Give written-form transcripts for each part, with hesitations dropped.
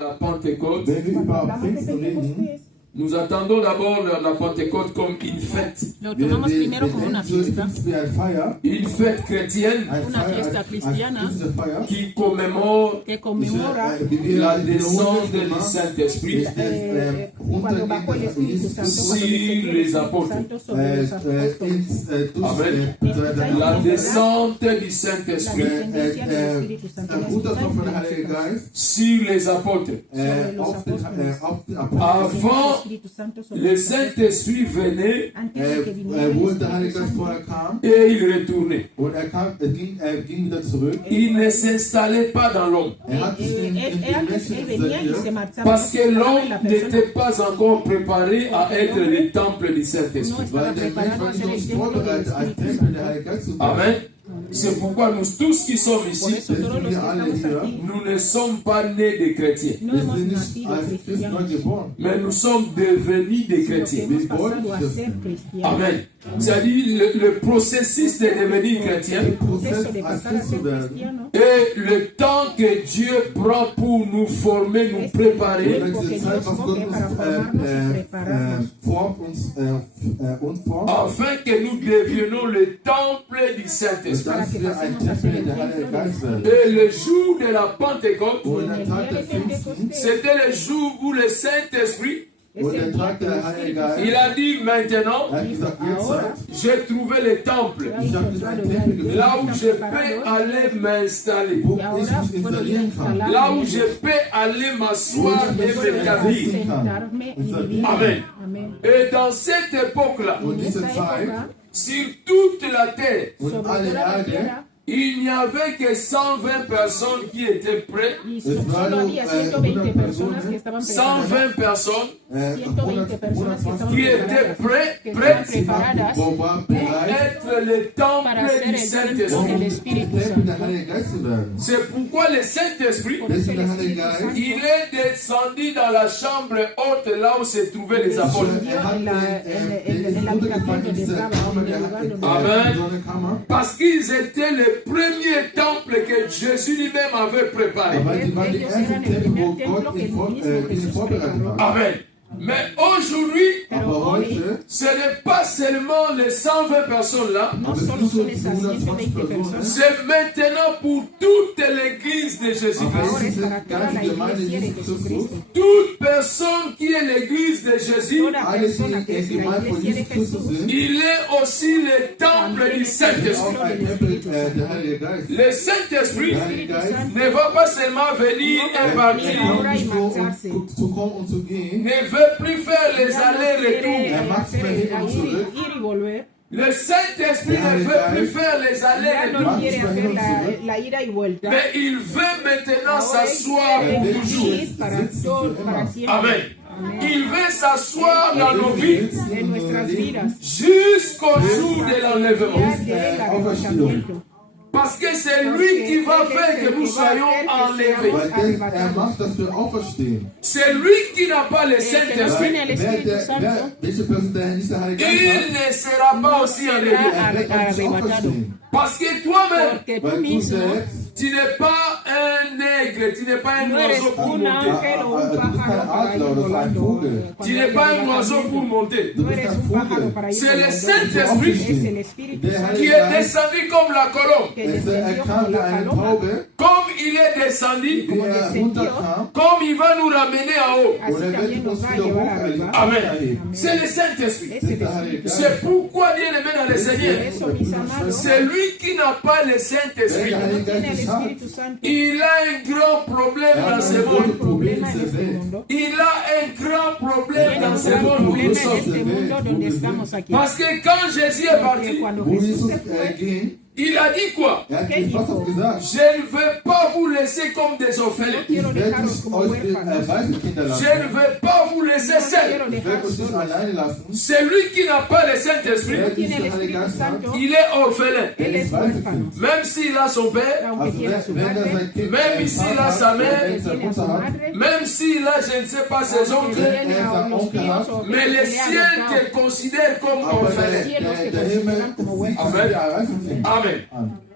la Pentecôte, wenn wir über Pfingsten reden, nous attendons d'abord la Pentecôte comme une fête. Lo tomamos primero como una fiesta, Une fête chrétienne una fiesta cristiana qui commémore que conmemora la descente du Saint-Esprit cuando bajó el Espíritu Santo, cuando sur les apôtres. Amen. La descente du Saint-Esprit sur les apôtres. Avant, le Saint-Esprit venait et il retournait. Il ne s'installait pas dans l'homme. Parce que l'homme n'était pas encore préparé à être le temple du Saint-Esprit. Amen. C'est pourquoi nous tous qui sommes ici, nous ne sommes pas nés des chrétiens. Mais nous sommes devenus des chrétiens. Amen. C'est-à-dire le processus de devenir chrétien et le temps que Dieu prend pour nous former, nous préparer, afin que nous devenions le temple du Saint-Esprit. Et le jour de la Pentecôte, c'était le jour où le Saint-Esprit, il a dit maintenant, j'ai trouvé le temple, là où je peux aller m'installer, là où je peux aller m'asseoir et me caler. Amen. Et dans cette époque-là, sur toute la terre, il n'y avait que 120 personnes qui étaient prêtes. 120 personnes qui étaient prêtes pour être le temple du Saint-Esprit. C'est pourquoi le Saint-Esprit, il est descendu dans la chambre haute, là où se trouvaient les apôtres. Amen. Parce qu'ils étaient les premier temple que Jésus lui-même avait préparé. Amen. Mais aujourd'hui, ce n'est pas seulement les 120 personnes là, c'est maintenant pour toute l'église de Jésus-Christ. Toute personne qui est l'église de Jésus, il est aussi le temple du Saint-Esprit. Le Saint-Esprit ne va pas seulement venir et partir, ne veut plus faire les allers-retours. Le Saint-Esprit ne veut plus faire les allers-retours. Mais il veut maintenant s'asseoir pour toujours. Amen. Il veut s'asseoir dans nos vies jusqu'au jour de l'enlèvement. Parce que c'est lui qui va faire que nous soyons enlevés. C'est lui qui n'a pas le Saint-Esprit. Il ne sera pas aussi enlevé. Parce que toi-même, tu n'es pas un nègre, tu n'es pas un oiseau pour monter. Tu n'es pas un oiseau pour monter. C'est le Saint-Esprit qui est descendu comme la colombe. Comme il est descendu, comme il va nous ramener en haut. Amen. C'est le Saint-Esprit. C'est pourquoi bien aimé dans le Seigneur, c'est lui qui n'a pas le Saint-Esprit. Il a un grand problème dans ce monde. Il a un grand problème dans ce monde. Parce que quand Jésus est parti, il a dit quoi? Je ne veux pas vous laisser comme des orphelins. Je ne veux pas vous laisser seuls. C'est lui qui n'a pas le Saint-Esprit. Il est orphelin. Même s'il a son père, même s'il a sa mère, même s'il a, je ne sais pas, ses oncles, mais le ciel te considère comme orphelin. Amen. Amen.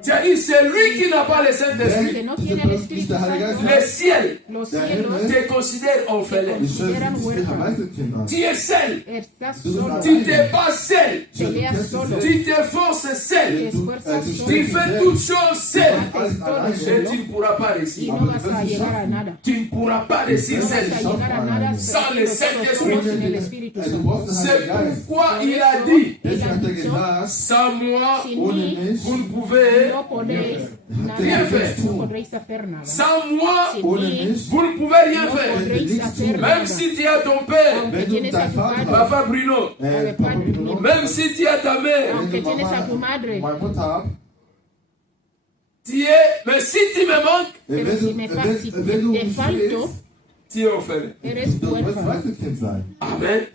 C'est-à-dire, c'est lui qui n'a pas le Saint-Esprit. que no tiene el Espíritu Santo, Le ciel los cielos te considère orphelin. consideran huérfanos. Tu es seul. Estás solo, Tu te bats seul. peleas solo, Tu t'efforces te seul. esfuerzas Tu solo, fais toutes choses seul. haces todo Et solo tu ne pourras pas y réussir. no vas a llegar a nada. Tu ne pourras pas réussir No vas seul. a llegar a nada Sans le Saint-Esprit. solo sin el Espíritu Santo. C'est pourquoi il a dit, Él ha dicho, sans moi, sin mí vous ne pouvez, no podéis nada, Rien faire. no podréis hacer nada. sans moi, Sin mí vous ne pouvez rien no faire. podréis hacer Même nada. si tu as ton père, Aunque tienes a tu padre, Papa Bruno, même si tu as ta mère, aunque tienes a tu madre, tu es, mais si tu me manques, pero si te falto, tu es orphelin. eres huérfano. Amen.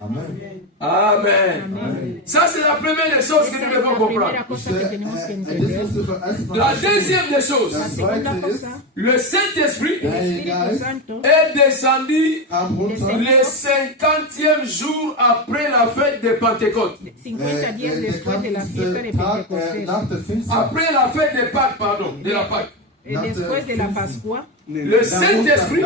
Amen. Ça, c'est la première des choses que nous devons La comprendre. primera cosa que tenemos que entender. La deuxième des choses, La segunda cosa, le Saint-Esprit el Espíritu Santo est descendu le 50e jour après la fête de Pentecôte. 50 días después de la fiesta de Pentecostés, Après la fête de Pâques, pardon, de la Pâque. después de la Pascua, Le Saint-Esprit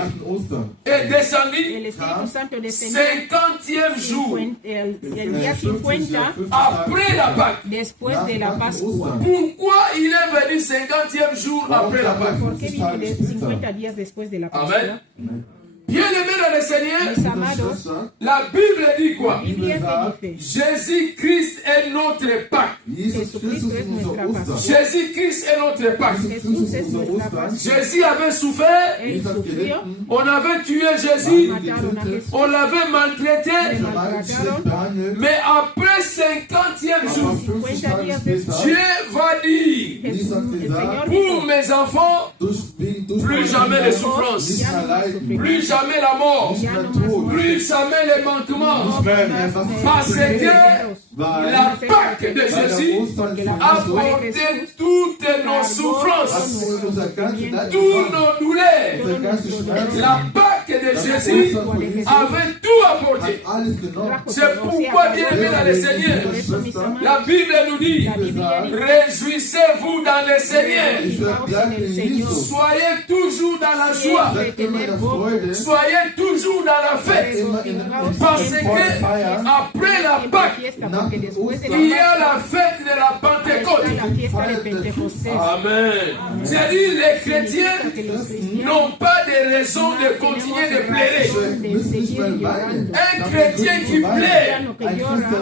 est descendu el Espíritu Santo descendió 50e jour el día 50 après la Pâque. después de la Pascua. Pourquoi il est venu 50e jour après la Pâque? ¿Por qué vino de 50 días después de la Pascua? Amen. Bien-aimés dans le Seigneur, Mis amados, la Bible dit quoi? Biblia que dice, Jésus-Christ est notre Pâque. Jesucristo es nuestra Pascua. Jésus-Christ est notre Pâque. Jesús es nuestra Pascua. Jésus avait souffert, Él sufrió, on avait tué Jésus, mataron a Jesús, on l'avait maltraité, le maltrataron. mais après 50e jour, 50 días después, Dieu va dire, Jesús, el Señor pour dijo, mes enfants, plus jamais de souffrance, ya no más sufrimiento, plus jamais la mort, ya no más plus jamais les manquements, parce que la Pâque de Jésus a porté toutes nos souffrances, tous nos douleurs. La Pâque de Jésus avait tout apporté. C'est pourquoi, bien aimé dans le Seigneur, la Bible nous dit, réjouissez-vous dans le Seigneur. Soyez toujours dans la joie. Soyez toujours dans la fête. Parce que après la Pâque, il y a la fête de la Pentecôte. Amen. C'est-à-dire les chrétiens n'ont pas de raison de continuer de pleurer. Un chrétien qui pleure,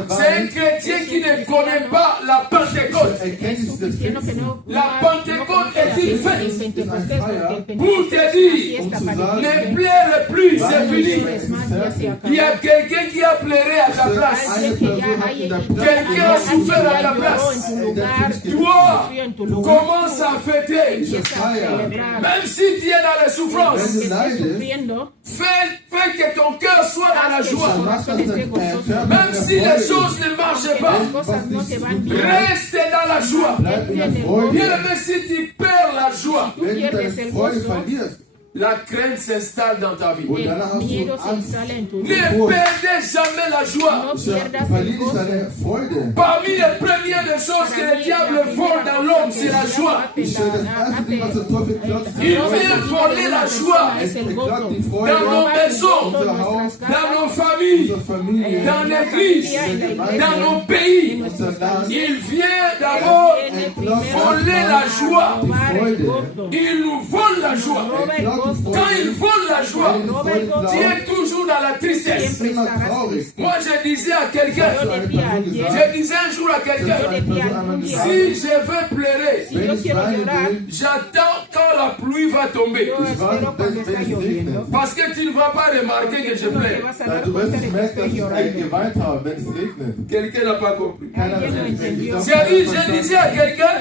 c'est un chrétien qui ne connaît pas la Pentecôte. La Pentecôte est une fête pour te dire, ne pleure plus, c'est fini. Il y a quelqu'un qui a pleuré à ta place. Quelqu'un a souffert à ta place. Toi, commence à fêter. Même si tu es dans les souffrances, fais que ton cœur soit dans la joie. Même si les choses ne marchent pas, reste dans la joie. Bien aimé, si tu perds la joie, la crainte s'installe dans ta vie. Ne perdez jamais la joie. Parmi les premières des choses que le diable vole dans l'homme, c'est la joie. Il vient voler la joie dans nos maisons, dans nos familles, dans l'église, dans nos pays. Il vient d'abord voler la joie. Il nous vole la joie. Quand il vole la joie, tu es toujours dans la tristesse. Moi, je disais à quelqu'un, je disais un jour à quelqu'un, si je veux pleurer, j'attends quand la pluie va tomber. Parce que tu ne vas pas remarquer que je pleure. Quelqu'un n'a pas compris. Je disais à quelqu'un,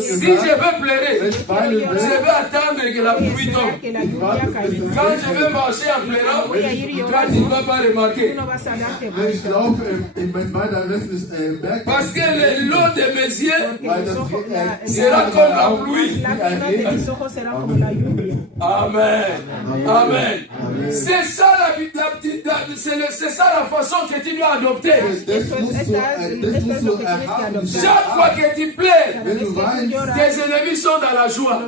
si je veux pleurer, je vais attendre que la pluie tombe. Quand je vais marcher en pleurant, toi tu ne vas pas remarquer. Parce que le long de mes yeux sera comme la pluie. Amen. Amen. C'est ça c'est ça la façon que tu dois adopter. Chaque fois que tu plais, tes ennemis sont dans la joie.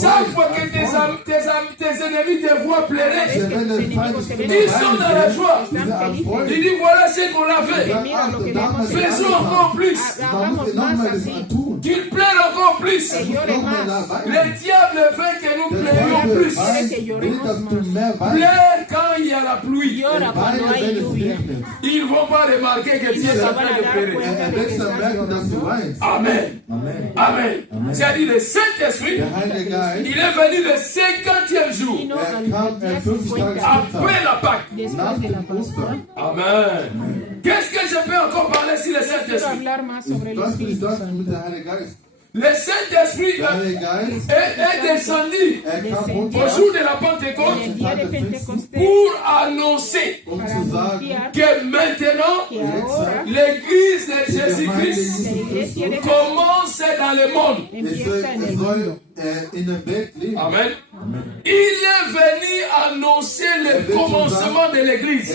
Chaque fois que tes ennemis te voient pleurer, ils sont dans la joie. Ils disent voilà ce qu'on a fait. Faisons encore plus. Qu'ils plairent encore plus. Le diable veut que nous plairions plus. Plaire quand il y a la pluie. Ils ne vont pas remarquer que Dieu est en train de pleurer. Amen. Amen. C'est-à-dire le Saint-Esprit, il est venu le 50e jour. Après la Pâque. Amen. Qu'est-ce que je peux encore parler sur le Saint-Esprit? Le Saint-Esprit est descendu au jour de la Pentecôte pour annoncer que maintenant l'Église de Jésus-Christ commence dans le monde. Amen. Il est venu annoncer le commencement de l'Église.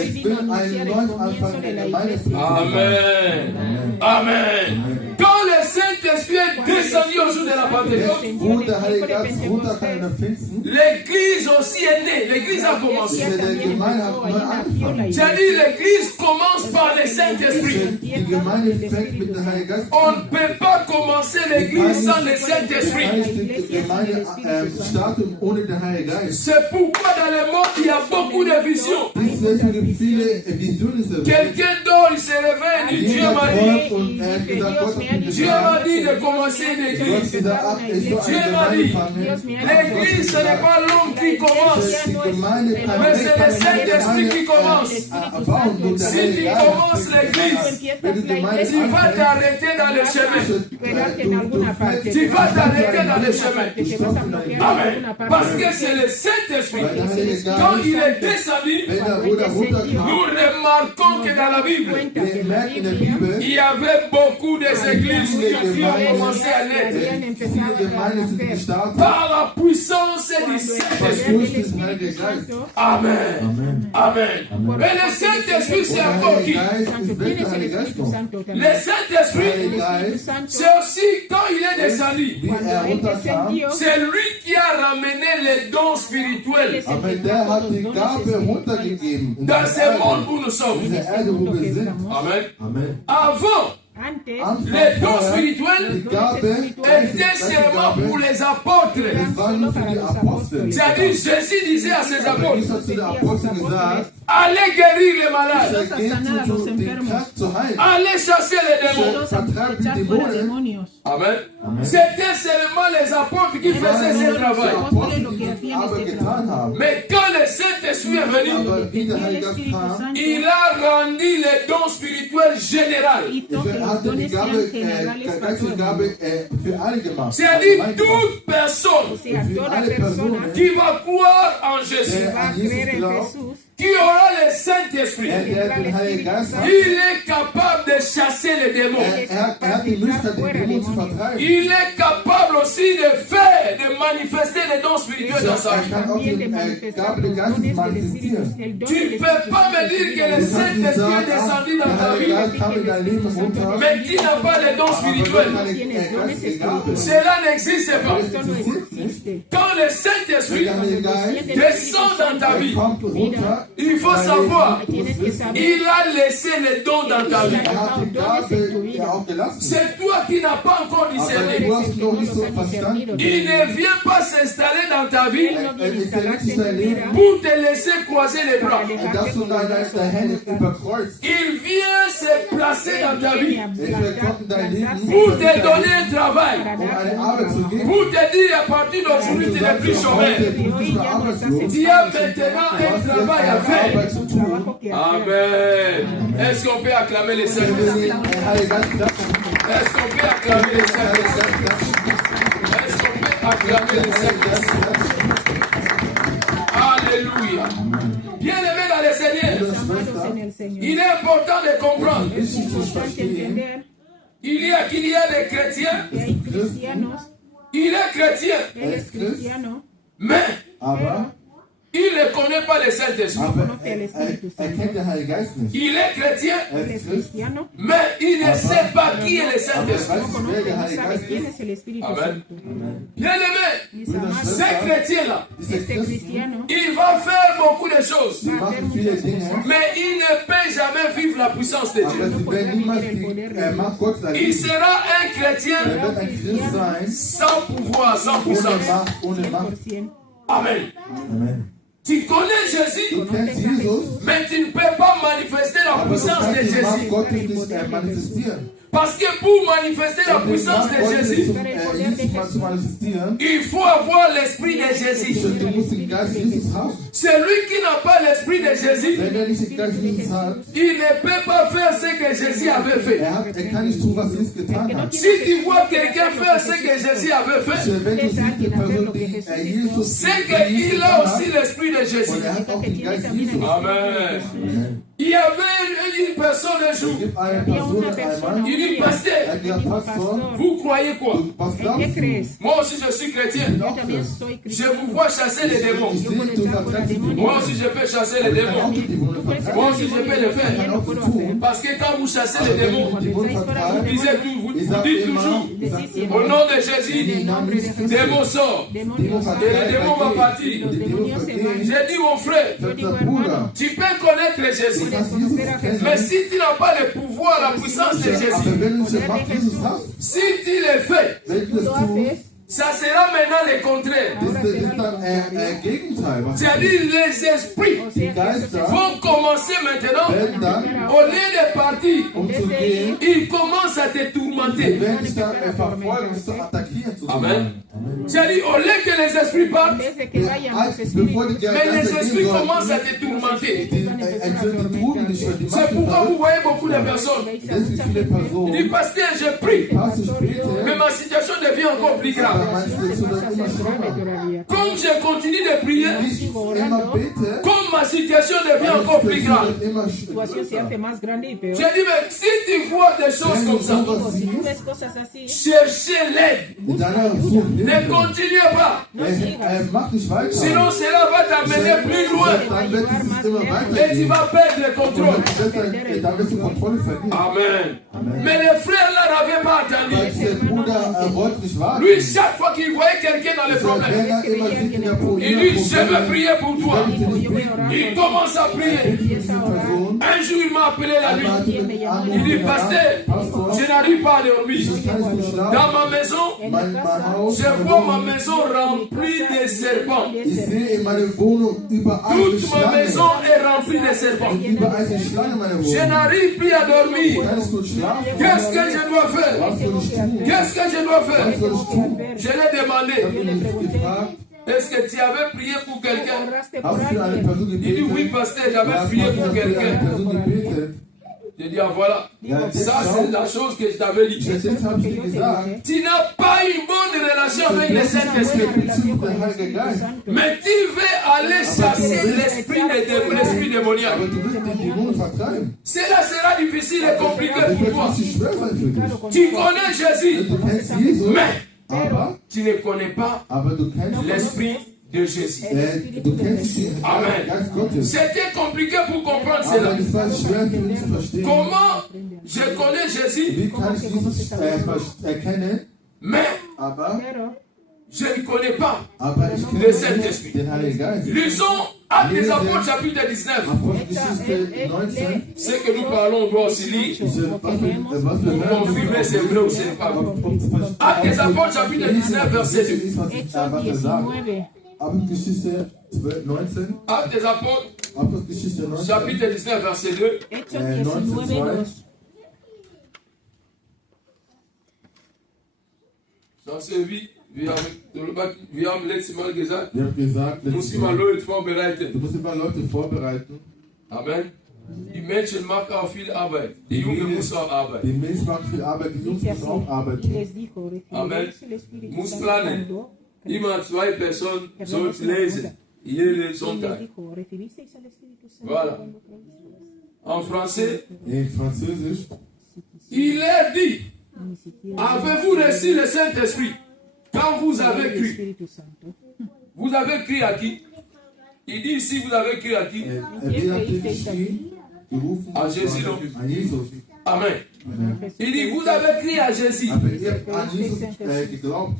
Amen. Amen. Quand le Saint-Esprit est descendu au jour de la Pentecôte, l'Église aussi est née. L'Église a commencé. J'ai dit l'Église commence par le Saint-Esprit. On ne peut pas commencer l'Église sans le Saint-Esprit. C'est pourquoi dans le monde il y a beaucoup de visions. Quelqu'un dort, il se réveille et dit Dieu m'a dit de commencer une église. Dieu m'a dit l'église ce n'est pas l'homme qui commence, mais c'est le Saint-Esprit qui commence. Si tu commences l'église, tu vas t'arrêter dans le chemin. Tu vas t'arrêter dans le chemin. Amen. Parce que c'est le Saint-Esprit. Quand il est descendu, nous remarquons que dans la Bible, il y avait beaucoup d'églises qui ont commencé à naître par la puissance du Saint-Esprit. Amen. Amen. Mais le Saint-Esprit, c'est encore qui? Le Saint-Esprit, c'est aussi quand il est descendu. C'est lui qui a ramené les dons spirituels dans ce monde où nous sommes. Amen. Avant, les dons spirituels étaient seulement pour les apôtres. C'est-à-dire, Jésus disait à ses apôtres, allez guérir les malades, allez chasser les démons. Amen. C'était seulement les apôtres qui faisaient ce travail. Mais quand le Saint-Esprit est venu, il a rendu les dons spirituels généraux. C'est-à-dire toute personne qui va croire en Jésus, qui aura le Saint-Esprit, il est capable de chasser les démons. Il est capable aussi de faire, de manifester les dons spirituels dans sa vie. Tu ne peux pas me dire que le Saint-Esprit est descendu dans ta vie, mais tu n'as pas les dons spirituels. Cela n'existe pas. Quand le Saint-Esprit descend dans ta vie, il faut savoir, il a laissé les dons dans ta vie. C'est toi qui n'as pas encore discerné. Il ne vient pas s'installer dans ta vie pour te laisser croiser les bras. Il vient se placer dans ta vie pour te donner un travail, pour te dire à partir d'aujourd'hui tu n'es plus chômeur. Tu as maintenant un travail à faire. Amen. Est-ce qu'on peut acclamer les Saint-Esprit? Est-ce qu'on peut acclamer les Saint-Esprit? Est-ce qu'on peut acclamer les Saint-Esprit? Alléluia. Bien-aimé dans le Seigneur, il est important de comprendre qu'il y a des chrétiens Il est chrétien. Él es cristiano, Mais Aber il ne connaît pas le Saint-Esprit. kennt den Heiligen Geist nicht. Il est chrétien, él es Christ, cristiano, mais il ne sait pas qui est le aber Saint-Esprit. weiß nicht, wer der no Heilige sabe Geist quién ist. es el Espíritu Amen. Santo. Bien-aimé, Mis Brüder, amados, ces Schwestern, chrétiens-là, diese este Christen, cristiano il va faire beaucoup de choses, sie machen viele Dinge, mais il ne peut jamais vivre la puissance de aber Dieu. sie werden niemals die Macht Gottes Il erleben. sera un chrétien Er wird ein Christ sein, sans pouvoir, sans ohne puissance. Macht, ohne Macht. 100%. Amen. Amen. Tu connais Jésus, Du kennst Jesus, mais tu ne peux pas manifester la aber du puissance de kannst die Macht Jésus. Gottes nicht manifestieren. Parce que pour manifester la Um die puissance Macht de Gottes Jésus, zu manifestieren, il faut avoir l'esprit de Jésus. du musst den Geist Jesus haben. Celui qui n'a pas l'esprit de Jésus, Wenn nicht den Geist Jesus hat, il ne peut pas faire ce que Jésus avait fait. kann nicht tun, was Jesus getan hat. Si tu vois quelqu'un faire ce que Jésus avait fait, Wenn du siehst, die Person, die Jesus c'est qu'il a aussi l'esprit de Jésus. und hat auch den Geist Jesus. Amen. Amen. Il y avait une personne un jour, Es gibt eine Person, einmal, il dit, pasteur, er hat gesagt, Pastor, vous croyez quoi? was ¿En qué glaubst du? crees? Moi aussi je suis chrétien. Yo también soy Je cristiano. vous vois chasser les démons. Ich sehe, du vertreibst die Moi Dämonen. aussi je peux chasser les Ich kann démons. auch die Dämonen vertreiben. Moi aussi je peux le faire. Ich kann auch das tun. Parce que quand vous chassez les démons, Wenn die Dämonen vous vertreiben, disiez tout, vous ich dites sage immer, toujours, ich sage au immer, nom de Jésus, im Namen Jesus Christus, démon sort. Demonios Démon Et le démon va vertreiben, partir. und die Dämonen vergehen. J'ai dit mon frère, Sagt der Bruder, tu peux connaître Jésus, du kannst Jesus mais kennen, si tu n'as pas le pouvoir, la puissance de Jésus, aber wenn du die Macht Jesus hast, si tu le fais, wenn du das tust, ça sera maintenant le contraire. ist dann Gegenteil. Was C'est-à-dire les esprits die Geister vont commencer maintenant, werden dann, au lieu de partir, zu gehen, ils commencent à te die tourmenter. werden dich dann verfolgen, dich zu attackieren. Amen. C'est-à-dire au lieu que les esprits partent, En vez de que vayan los Bevor espíritus, die mais les Geister esprits gehen sollen, commencent à te tourmenter. die tun dich für die Macht. C'est pourquoi vous voyez beaucoup de personnes. Deswegen viele Il Personen, dit, pasteur, je prie, Pastor mais später, ma situation devient encore plus grave. aber meine Situation wird immer schlimmer. lloraría. Comme je continue de prier, Ich immer bete, comme ma situation devient meine encore plus Situation grave. wird immer La situación se hace schlimmer. más grande y peor. Je dis, mais si tu vois des choses comme ça, Si tú ves cosas así, cherchez l'aide. In deiner Sucht Ne Hilfe. continuez pas. no sigas. Mach nicht weiter. Sinon, cela va t'amener plus loin. Dann wird es immer Et tu weitergehen. vas perdre le contrôle. Dann wirst du Kontrolle verlieren. Amen. Mais le frère là n'avait pas attendu. Weil der Bruder wollte nicht warten. Lui, chaque fois qu'il voyait quelqu'un dans le Wenn problème, er immer sieht in der il dit, je vais prier pour toi. ich will dich beten. Il commence à prier. Diese Person Un jour, il m'a appelé la einmal hat nuit. er mich Il dit, angerufen, pasteur, Pastor, je n'arrive pas à dormir. ich kann nicht Dans schlafen. ma maison, Mein Haus, je vois ma maison remplie de serpents. ich sehe in meiner Wohnung überall eine Toute ma maison Schlange. est remplie de serpents. Und überall eine Schlange in meiner Je Wohnung. n'arrive plus à dormir. Kann ich gut schlafen? Qu'est-ce que je dois faire? Was soll ich tun? Qu'est-ce que je dois faire? Was soll ich tun? Je l'ai Ich demandé. habe ihn gefragt, Est-ce que tu avais prié pour quelqu'un? Oraste por hast du für eine alguien. Person Il dit oui, gebetet? pasteur, Ja, j'avais prié Pastor, pour hast du für eine quelqu'un. Person gebetet? Je dis, ah voilà. Ja, Ça, c'est la chose que je t'avais dit. Jetzt habe ich dir gesagt, Tu n'as pas une bonne relation avec le Saint-Esprit. Beziehung mit dem Heiligen Geist. Mais tu veux aller chasser l'esprit démoniaque. Aber du willst die Dämonen vertreiben. Cela sera difficile et compliqué Das pour wird toi. richtig schwer sein für dich. Tu connais Jésus, Du kennst Jesus, mais tu ne connais pas aber du kennst l'esprit de Jésus. du kennst den Amen. Geist Gottes. C'était compliqué pour comprendre Aber cela. es war schwer für ihn zu verstehen. Comment je connais Jésus, Wie kann ich Jesus erkennen? mais Aber Pero je ne connais pas. ich Le kenne Saint-Esprit. den Heiligen Geist. Lisons Actes des Apôtres chapitre 19. Apostelgeschichte 19. Ce que nous parlons, on doit aussi lire. Was wir Pour confirmer c'est vrai ou c'est pas vrai. Actes des Apôtres chapitre 19 verset 2. Hechos 19, Apostelgeschichte 19. Actes des Apôtres Apostelgeschichte 19. chapitre 19 verset 2. Hechos 19, 2. Ça c'est vite. Wir haben letztes Mal gesagt, Wir haben gesagt, muss immer Leute vorbereiten. du musst immer Leute vorbereiten. Amen. Die Menschen machen auch viel Arbeit. Die Jungen müssen auch arbeiten. Die Menschen machen viel Arbeit, die Jungs Dice müssen auch así, y arbeiten. les dijo, Amen. recibiréis el Espíritu Muss Santo planen. cuando Immer 2 Personen sollten lesen. Jeden y les Sonntag. dijo, recibisteis al Espíritu Santo Voilà. cuando creísteis. En français, In Französisch, il est dit, Ni siquiera avez-vous reçu le Saint-Esprit quand quand vous avez cru, vous avez cru à qui? Il dit ici, vous avez cru à qui? À Jésus, non? Amen. Il dit, vous avez crié à Jésus.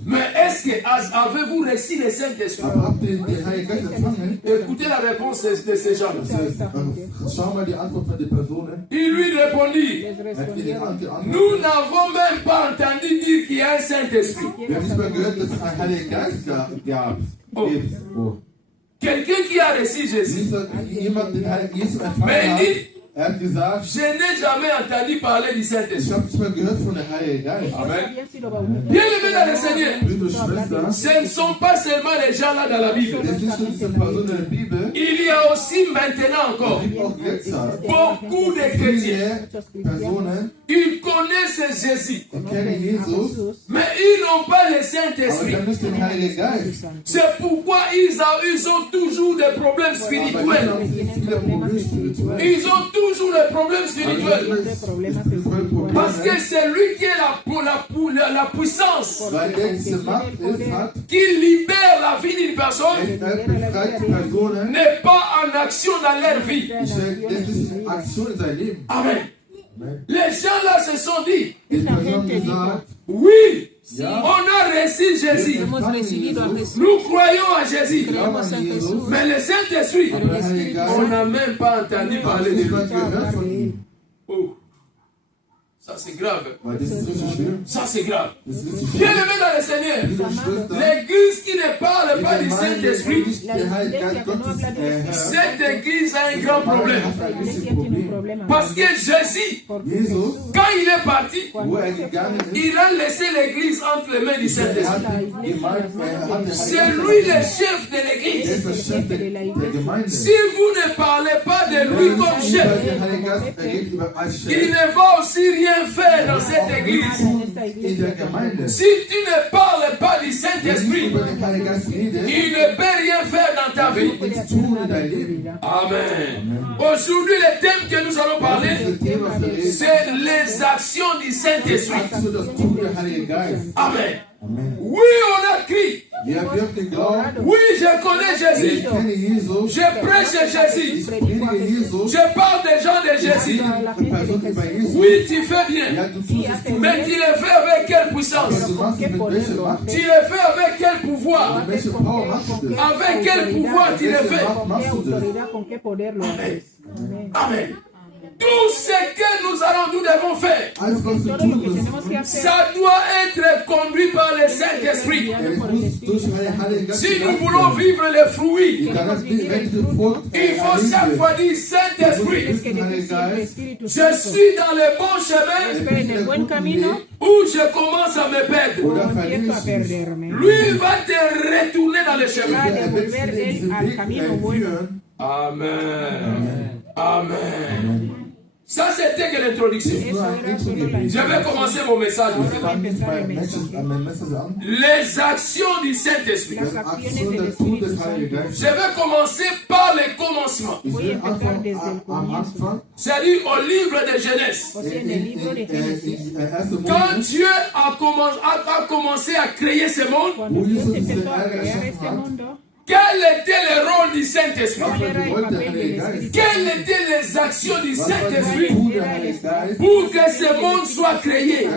Mais est-ce que avez-vous reçu le Saint-Esprit? Écoutez la réponse de ces gens. Il lui répondit, nous n'avons même pas entendu dire qu'il y a un Saint-Esprit. Quelqu'un qui a reçu Jésus. Mais il dit, je n'ai jamais entendu parler du Saint-Esprit. Amen. Bien aimé dans le Seigneur, ce ne sont pas seulement les gens là dans la Bible. Il y a aussi maintenant encore beaucoup de chrétiens. Ils connaissent Jésus, mais ils n'ont pas le Saint-Esprit. C'est pourquoi ils ont toujours des problèmes spirituels. Ils ont toujours des problèmes spirituels. Parce que c'est lui qui est la puissance qui libère la vie d'une personne n'est pas en action dans leur vie. Amen. Les gens là se sont dit, oui, on a reçu Jésus. Nous croyons à Jésus. Mais le Saint-Esprit, on n'a même pas entendu parler de lui. Oh. Ça c'est grave. Ça c'est grave. Bien aimé dans le Seigneur, l'église qui ne parle pas du Saint-Esprit, cette église a un grand problème. Parce que Jésus, quand il est parti, il a laissé l'église entre les mains du Saint-Esprit. C'est lui le chef de l'église. Si vous ne parlez pas de lui comme chef, il ne va aussi rien faire dans cette église. Si tu ne parles pas du Saint-Esprit, il ne peut rien faire dans ta vie. Amen. Aujourd'hui, le thème que nous allons parler, c'est les actions du Saint-Esprit. Amen. Oui, on a crié. Oui, je connais Jésus. Je prêche Jésus. Je parle des gens de Jésus. Oui, tu fais bien. Mais tu le fais avec quelle puissance? Tu le fais avec quel pouvoir? Avec quel pouvoir tu le fais? Amen. Amen. Tout ce que nous devons faire, ça doit être conduit par le Saint-Esprit. Si nous voulons vivre les fruits, il faut chaque fois dire Saint-Esprit, je suis dans le bon chemin où je commence à me perdre. Lui va te retourner dans le chemin. Amen. Amen. Ça, c'était que l'introduction. Je vais commencer mon message. Les actions du Saint-Esprit. Je vais commencer par le commencement. C'est-à-dire au livre de Genèse. Quand Dieu a commencé à créer ce monde, quel était le rôle du Saint-Esprit? Quelles étaient les actions du Saint-Esprit pour que ce monde soit créé?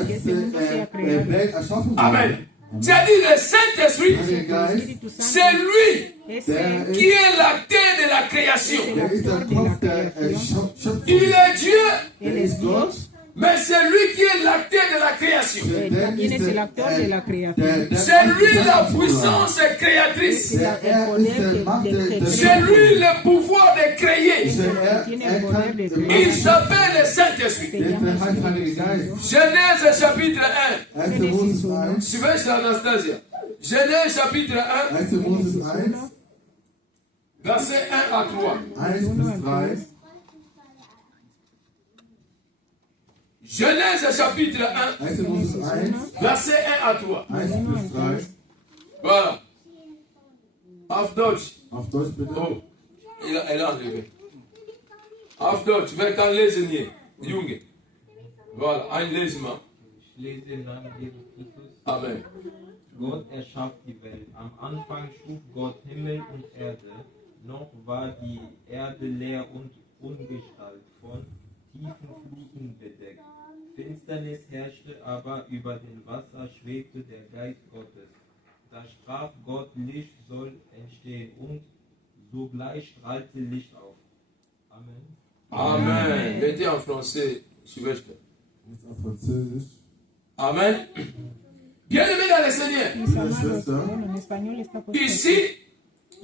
Amen. C'est-à-dire le Saint-Esprit, c'est lui qui est l'acteur de la création. Il est Dieu. Mais c'est lui qui est l'acteur de la création. C'est lui la puissance créatrice. C'est lui le pouvoir de créer. Il s'appelle le Saint-Esprit. Genèse chapitre 1. Suivez sur Anastasia. Genèse chapitre 1. Verset 1 à 3. Genèse chapitre 1, verset 1 à 3. Voilà. Auf Deutsch. Oh, elle a enlevé. Auf Deutsch, wer kann lesen hier? Junge. Voilà, ein Lesement. Amen. Gott erschafft die Welt. Am Anfang schuf Gott Himmel und Erde. Noch war die Erde leer und ungestalt, von tiefen Fluten bedeckt. Finsternis herrschte, aber über dem Wasser schwebte der Geist Gottes. Da sprach Gott, Licht soll entstehen, und sogleich strahlte Licht auf. Amen. Amen. Mettez en français, suivez. Jetzt auf Französisch. Amen. Bien-aimés dans le Seigneur, Mis amados, bueno, en español está puesto ici,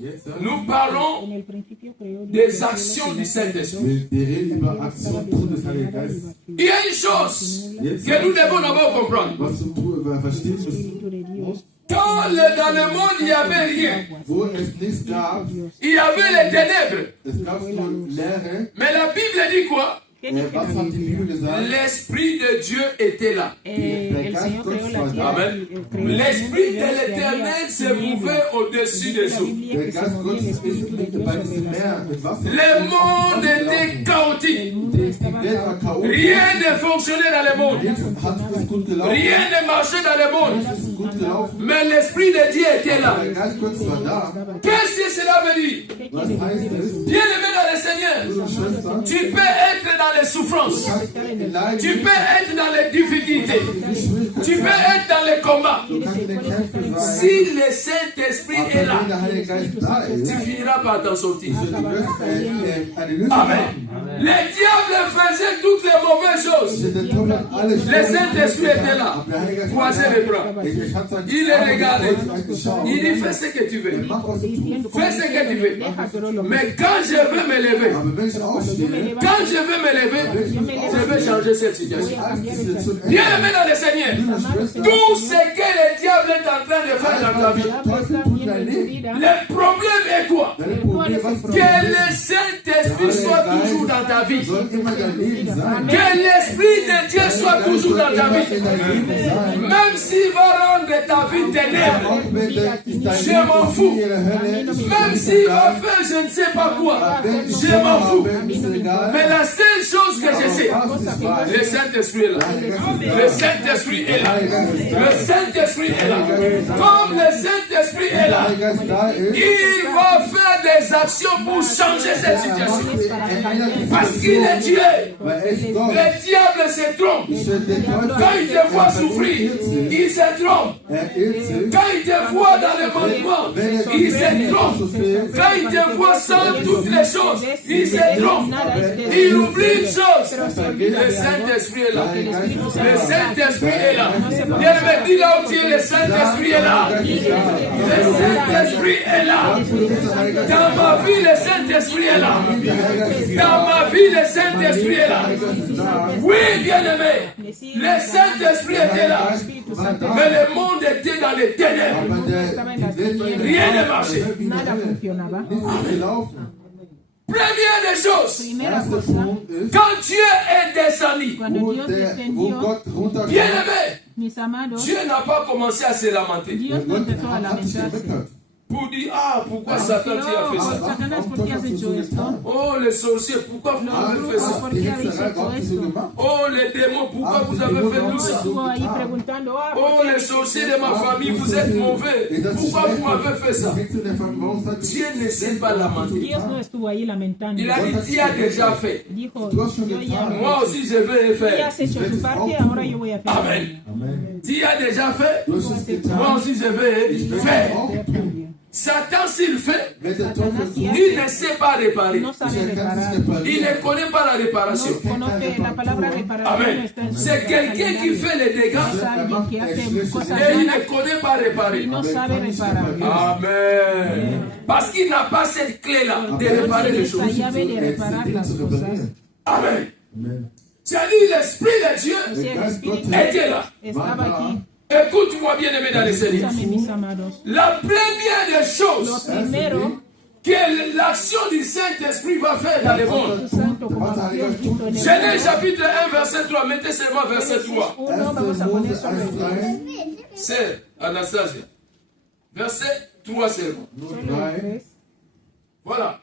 Jetzt nous parlons en el principio creó Dios des los cielos actions y du la tierra. Saint-Esprit. wir reden über Aktion tun des Heiligen Geistes. Il y a une chose que nous devons d'abord comprendre. Was du verstehen musst, Espíritu de Dios, Quand dans le monde il n'y avait rien, wo es nichts gab, il y avait les ténèbres. es gab nur Leere. Mais la Bible dit quoi? Was hat die Bibel gesagt? L'Esprit de Dieu était là. el Señor creó la tierra. Amen. Creó el L'Esprit de mundo, y l'Éternel se había mouvait au-dessus des la eaux. Biblia Der que se Geist movía el Gottes Espíritu de ist Dios bei sobre diesem las Meer aguas. mit Wasser. Le monde était chaotique. El mundo estaba Die Welt war chaotisch. Rien ne fonctionnait dans le monde. Nichts hat es gut gelaufen. Rien ne marchait dans le monde. Es ist gut gelaufen. Mais l'Esprit de Dieu était là. Der Geist Gottes war da. Qu'est-ce que cela veut dire? Was heißt es? Bien-aimé dans le Seigneur, Bruder und Schwester, tu peux être dans les souffrances. in Leiden, Tu peux être dans les difficultés. in Schwierigkeiten Tu peux sein. être dans les combats. Du kannst in den Kämpfen sein. Si le Saint-Esprit Aber est wenn là, der Heilige Geist da ist, tu finiras par t'en sortir. du wirst eine Lösung Amen. haben. Les diables faisaient toutes les mauvaises choses. Der Teufel hat alle Le Saint-Esprit était là. Aber der Heilige Geist Croisez les bras. Ich hab sein Il les regardait. angeschaut. Il dit fais ce que tu veux. Mach, was du tust. Fais ce que tu veux. Mais quand je veux me lever, Aber wenn ich aufstehe, quand je veux me lever, je vais changer cette situation. die Situation Bien aimé dans le Seigneur, tout ce que le diable est en train de faire dans ta vie, Teufel tut dein Leben. le problème est quoi? Deine Probleme, was ist Que le Saint-Esprit soit toujours dans ta vie. soll immer dein Leben sein. Que l'Esprit de Dieu soit toujours dans ta vie. In dein Leben sein. Même s'il va rendre ta vie ténèbres. Auch wenn dein Je m'en fous. in der Hölle ist, Même s'il va faire je ne sais pas quoi. Je m'en fous. ist egal. Mais la seule chose que je sais, Was ich weiß, le Saint-Esprit est là. Le Saint-Esprit est là. Le Saint-Esprit est là. Comme le Saint-Esprit est là, der Geist da ist, il va faire des actions pour changer cette situation. Parce qu'il est Dieu. weil er ist Gott. Le diable se trompe. Der Teufel, Quand il te voit souffrir, il se trompe. irrt sich. Quand il te voit dans le mandement, il se trompe. Quand il te voit sans toutes les choses, il se trompe. Il oublie une chose. Le Saint-Esprit est là. Le Saint-Esprit est là. Bien me dit là où tu es, le Saint-Esprit est là. Le Saint-Esprit est là. Dans ma vie, le Saint-Esprit est là. Dans ma vie, le Saint-Esprit est là. Oui, bien-aimé, le Saint-Esprit était là. Mais le monde était dans les ténèbres. Rien ne marchait. Nada funcionaba. Nichts gelaufen. Première des choses, Primera Erster cosa, Punkt ist, quand Dieu est descendu, cuando wo Dios Gott descendió, runterkommt, bien-aimé, mis amados, Dieu n'a pas commencé à se lamenter Dios no Gott empezó a hat sich lamentarse. gemeckert. pour dire, ah, pourquoi Satan tu as fait ça? Satanás, ¿por qué has hecho esto? Oh, les sorciers, pourquoi vous Los avez fait ça? brujos, ¿por qué habéis hecho esto? Oh, les démons, pourquoi vous avez fait tout ça? Estuvo ahí preguntando, ah, ¿por Oh, qué les sorciers de ma famille, vous êtes mauvais. Pourquoi vous m'avez fait ça? Dieu ne s'est pas lamenté. Dios no estuvo ahí lamentando? Il a dit, tu as déjà fait. Dijo, Tú has yo ya lo Moi aussi, je vais le ya faire. has hecho tu parte, ahora yo voy a hacer. Amen. Amen. Tu as déjà fait. Du hast es getan. Moi aussi, je vais faire. Auch tun. Satan, s'il fait, Wenn der Teufel tut, il ne sait pas réparer. No sabe er kann reparar. sich Il reparieren. ne connaît pas la réparation. No conoce la palabra reparación. No Amen. está en su C'est quelqu'un qui fait les dégâts Es alguien que hace cosas et il malas ne connaît pas réparer. y no sabe reparar. Amen. Parce qu'il n'a pas cette clé-là de No réparer tiene les esa choses. llave de reparar las cosas. Amen. Amen. C'est-à-dire l'Esprit de Dieu Si el Espíritu était là. estaba aquí, Écoute-moi bien aimé dans les Seigneur. escúchame, mis amados. La première des Lo choses primero que l'action du Saint-Esprit va faire dans le monde. Espíritu Santo, como Dios dijo en el Genèse chapitre 1 verset 3. Mettez seulement verset 3. 1, vamos a poner sobre el 1, C'est Anastasia. Verset 3 seulement. nur solo el 3. 3. Voilà.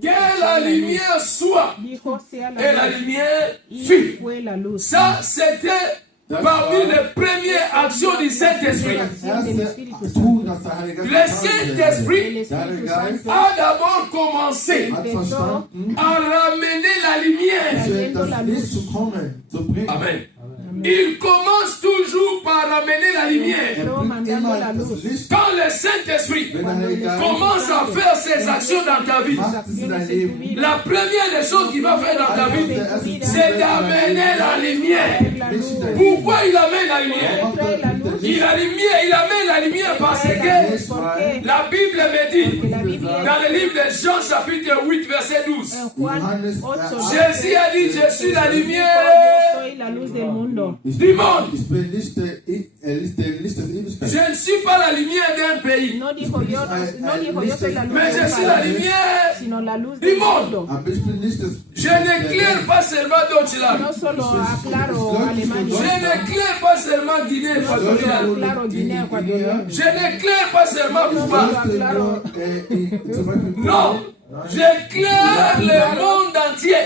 Que la lumière soit. Dijo, sea Et la la luz. lumière Y fut. fue la luz. Ça, c'était parmi les premières actions du Saint-Esprit, le Saint-Esprit a d'abord commencé à ramener la lumière. Amen. Il commence toujours par ramener la lumière. Quand le Saint-Esprit commence à faire ses actions dans ta vie, la première des choses qu'il va faire dans ta vie, c'est d'amener la lumière. Pourquoi il amène la lumière? Il amène la lumière parce que la Bible me dit, dans le livre de Jean chapitre 8 verset 12, Jésus a dit, je suis la lumière du monde. Je ne suis pas la lumière d'un pays, mais je suis la lumière du monde. Je n'éclaire pas seulement Deutschland. Je n'éclaire pas seulement Guinée équatoriale. Je n'éclaire pas seulement Cuba. Non. J'éclaire le monde entier.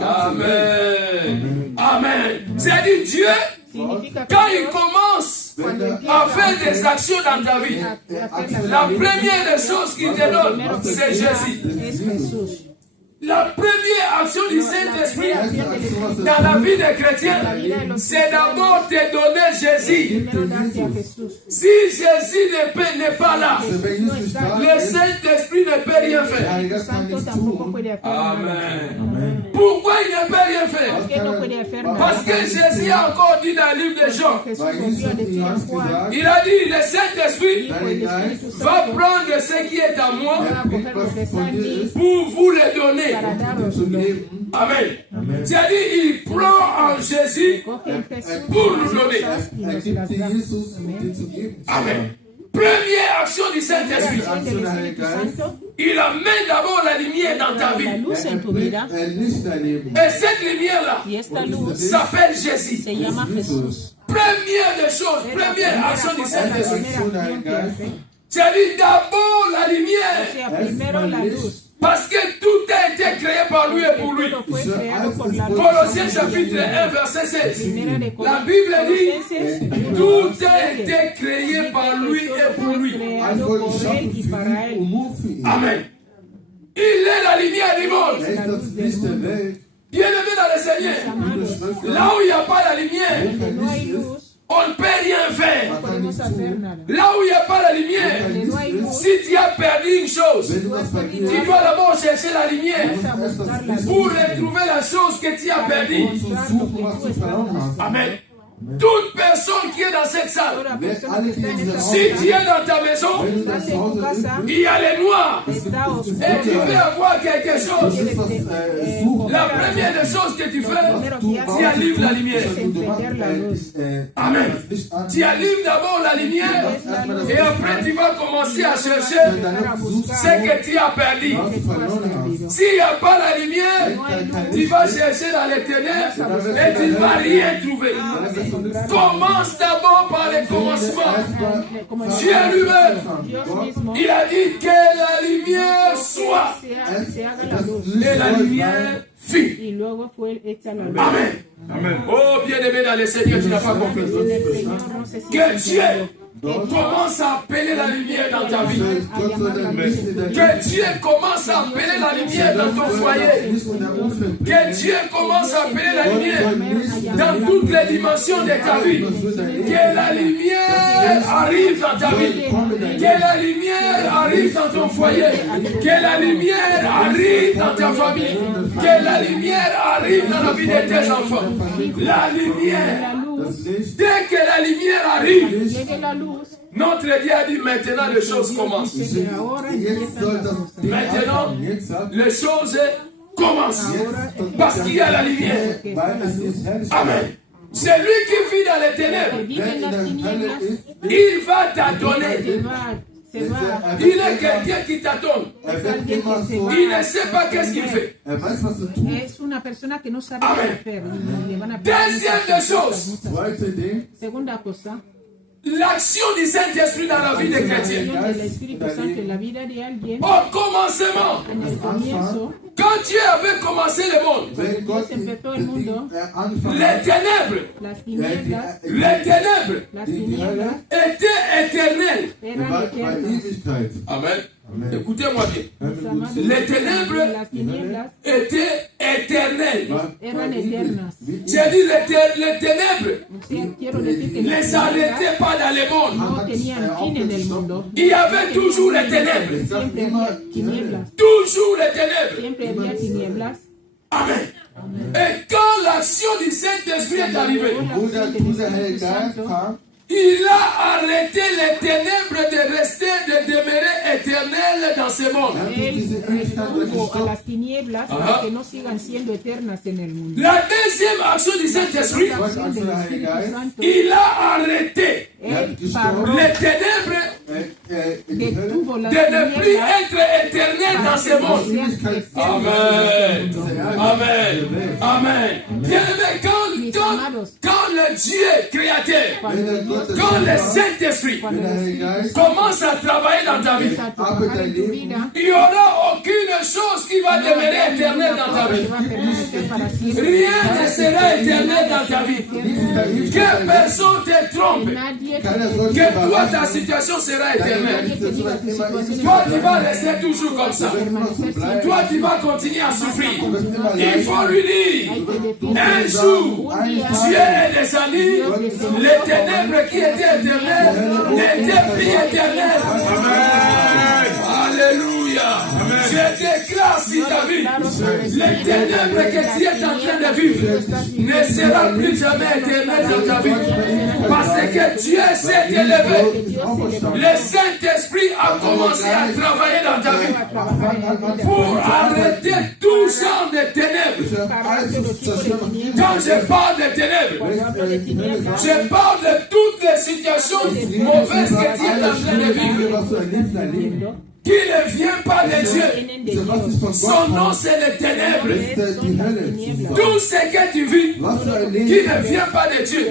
Amen. Amen. C'est-à-dire Dieu, quand il commence à faire des actions dans ta vie, la première des choses qu'il te donne, c'est Jésus. La première action du Saint-Esprit dans la vie des chrétiens, c'est d'abord te donner Jésus. Si Jésus n'est pas là, le Saint-Esprit ne peut rien faire. Amen. Pourquoi il ne peut rien faire? Parce que Jésus a encore dit dans le livre de Jean, il a dit, le Saint-Esprit va prendre ce qui est à moi pour vous le donner. Amen. C'est-à-dire, il prend en Jésus pour nous donner. Amen. Première action du Saint-Esprit. Il amène d'abord la lumière dans ta vie. Et cette lumière-là s'appelle Jésus. Première des choses, première action du Saint-Esprit. C'est-à-dire d'abord la lumière. Parce que tout a été créé par lui et pour lui. Colossiens chapitre 1 verset 16. La Bible dit, tout a été créé par lui et pour lui. Amen. Il est la lumière du monde. Bien-aimé dans le Seigneur, là où il n'y a pas la lumière, on ne peut rien faire. Là où il n'y a pas la lumière, si tu as perdu une chose, tu dois d'abord chercher la lumière pour retrouver la chose que tu as perdue. Amen. Toute personne qui est dans cette salle, si tu es dans ta maison, il y a les noirs et tu veux avoir quelque chose, la première des choses que tu fais, tu allumes la lumière. Amen. Tu allumes d'abord la lumière et après tu vas commencer à chercher ce que tu as perdu. S'il n'y a pas la lumière, tu vas chercher dans les ténèbres et tu ne vas rien trouver. Commence d'abord par le commencement. Dieu lui-même, il a dit que la lumière soit. Et la lumière fit. Amen. Amen. Oh, bien-aimé dans le Seigneur, tu n'as pas compris. Que Dieu commence à appeler la lumière dans ta vie. Que Dieu commence à appeler la lumière dans ton foyer. Que Dieu commence à appeler la lumière dans toutes les dimensions de ta vie. Que la lumière arrive dans ta vie. Que la lumière arrive dans ton foyer. Que la lumière arrive dans ta famille. Que la lumière arrive dans la vie de tes enfants. La lumière. Dès que la lumière arrive, notre Dieu a dit maintenant les choses commencent. Maintenant, les choses commencent. Parce qu'il y a la lumière. Amen. C'est lui qui vit dans les ténèbres. Il va t'adonner. Il est quelqu'un qui t'attend. Il ne sait pas qu'est-ce qu'il fait. Amen. Deuxième des choses. l'action du Saint-Esprit dans la vie des chrétiens. del Espíritu Santo en la vida de alguien, Au commencement, en el comienzo, quand Dieu avait commencé le monde, Wenn Gott Dios empezó el mundo, angefangen les hat, ténèbres, las tinieblas, les ténèbres las tinieblas étaient éternelles. eran war eternas. Ewigkeit. Amen. Amen. Écoutez-moi bien. Mis amados, Les ténèbres las tinieblas étaient éternelles. eran eternas. J'ai dit les ténèbres O sea, quiero decir que ne las tinieblas s'arrêtaient pas dans le monde. no tenían fin en el mundo. Il y avait toujours les ténèbres. Siempre había tinieblas. Toujours les ténèbres. Siempre había tinieblas. Amen. Et quand l'action du Saint-Esprit est arrivée, Wo der Heilige Geist kam, il a arrêté les ténèbres de rester, de demeurer éternelles dans ce monde. Él retuvo a las tinieblas Ajá. para que no sigan siendo eternas en el mundo. La deuxième action du Saint-Esprit, La acción del Espíritu Santo, il a arrêté él paró, les ténèbres detuvo las de ne plus tinieblas être éternelles dans ce monde. Amen. Amen. Amen. Bien-aimé, quand le Dieu créateur, quand le Saint-Esprit commence à travailler dans ta vie, il n'y aura aucune chose qui va demeurer éternelle dans ta vie. Rien ne sera éternel dans ta vie. Que personne te trompe. Que toi, ta situation sera éternelle. Toi, tu vas rester toujours comme ça. Toi, tu vas continuer à souffrir. Il faut lui dire, un jour, Dieu est descendu, les ténèbres qui étaient éternelles n'étaient plus éternelles. Amen. Alléluia. Je déclare si ta vie, les ténèbres que tu es en train de vivre ne seront plus jamais éternelles dans ta vie. Parce que Dieu s'est élevé. Le Saint-Esprit a commencé à travailler dans ta vie pour arrêter tout genre de ténèbres. Quand je parle de ténèbres, je parle de toutes les situations mauvaises que tu es en train de vivre, qui ne vient pas de Dieu. Son nom, c'est les ténèbres. Tout ce que tu vis, qui ne vient pas de Dieu,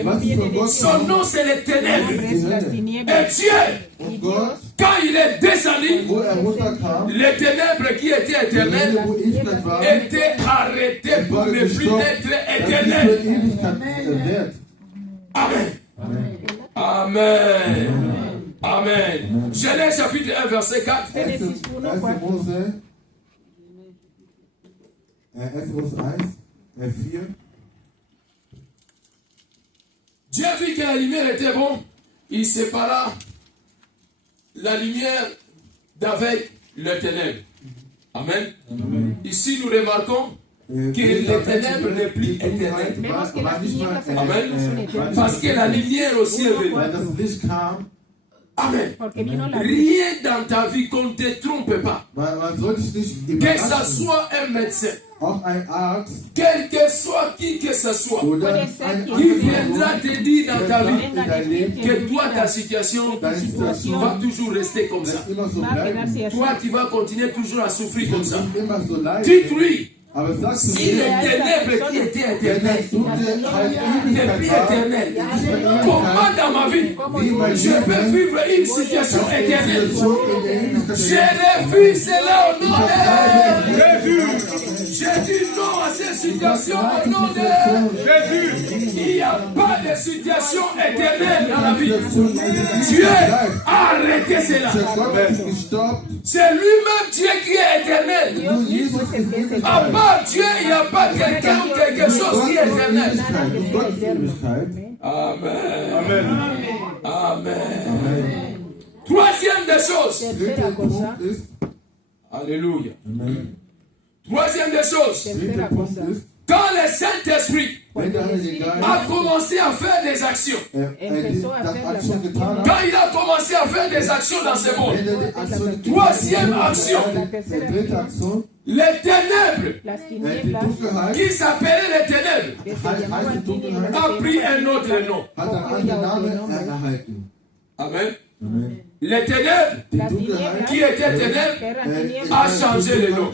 son nom, c'est les ténèbres. Et Dieu, quand il est descendu, les ténèbres qui étaient éternelles étaient arrêtées pour ne plus être éternelles. Amen. Amen. Amen. Genèse chapitre 1, verset 4. 1. Mose 1, 4. Dieu vit que la lumière était bonne. Il sépara la lumière d'avec les ténèbres. Amen. Ici, nous remarquons que les ténèbres n'est plus éternelles. Amen. Parce que la lumière aussi est venue. Amen. Rien dans ta vie qu'on ne te trompe pas. Que ce soit un médecin, quel que soit qui que ce soit, qui viendra te dire dans ta vie que toi, ta situation va toujours rester comme ça. Toi, tu vas continuer toujours à souffrir comme ça. Dites-lui. Si les ténèbres qui étaient éternelles n'est plus éternelles, comment dans ma vie je peux vivre une situation éternelle? Je refuse cela au nom de Jésus. Je dis non à ces situations au nom de Jésus. Il n'y a pas de situation éternelle dans la vie. Dieu a arrêté cela. C'est lui-même Dieu qui est éternel. À part Dieu, il n'y a pas quelqu'un ou quelque chose qui est éternel. Amen. Amen. Amen. Troisième des choses. Alléluia. Troisième des choses. Quand le Saint-Esprit a commencé à faire des actions, quand il a commencé à faire des actions dans ce monde, troisième action, les ténèbres, qui s'appelaient les ténèbres, a pris un autre nom. Amen. Les ténèbres, qui étaient ténèbres, a changé le nom.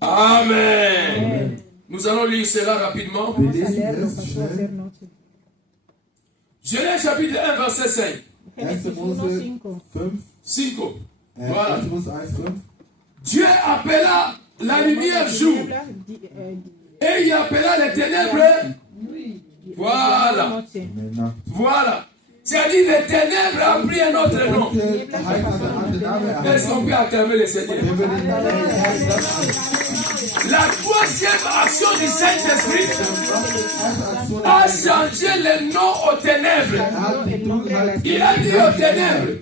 Amen. Nous allons lire cela rapidement. Genèse chapitre 1, verset 5. 1. Mose 5. 5. Voilà. 1. Mose 1, 5. Dieu appela la lumière jour. Et il appela les ténèbres. Voilà. Voilà. C'est-à-dire les ténèbres a pris un autre nom. Est-ce qu'on peut acclamer le Seigneur? La troisième action du Saint-Esprit a changé le nom aux ténèbres. Il a dit aux ténèbres,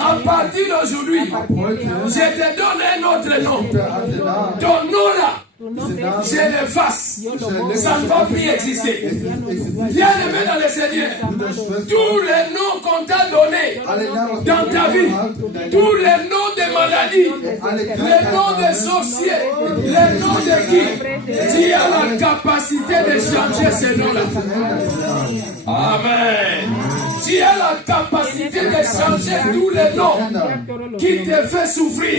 à partir d'aujourd'hui, je te donne un autre nom. Ton nom là, je l'efface. Ça ne va plus exister. Bien aimé dans le Seigneur, tous les noms qu'on t'a donnés dans ta vie, tous les noms de maladies, les noms de sorciers, les noms de qui, tu as la capacité de changer ces noms-là. Amen. Tu as la capacité de changer tous les noms qui te font souffrir.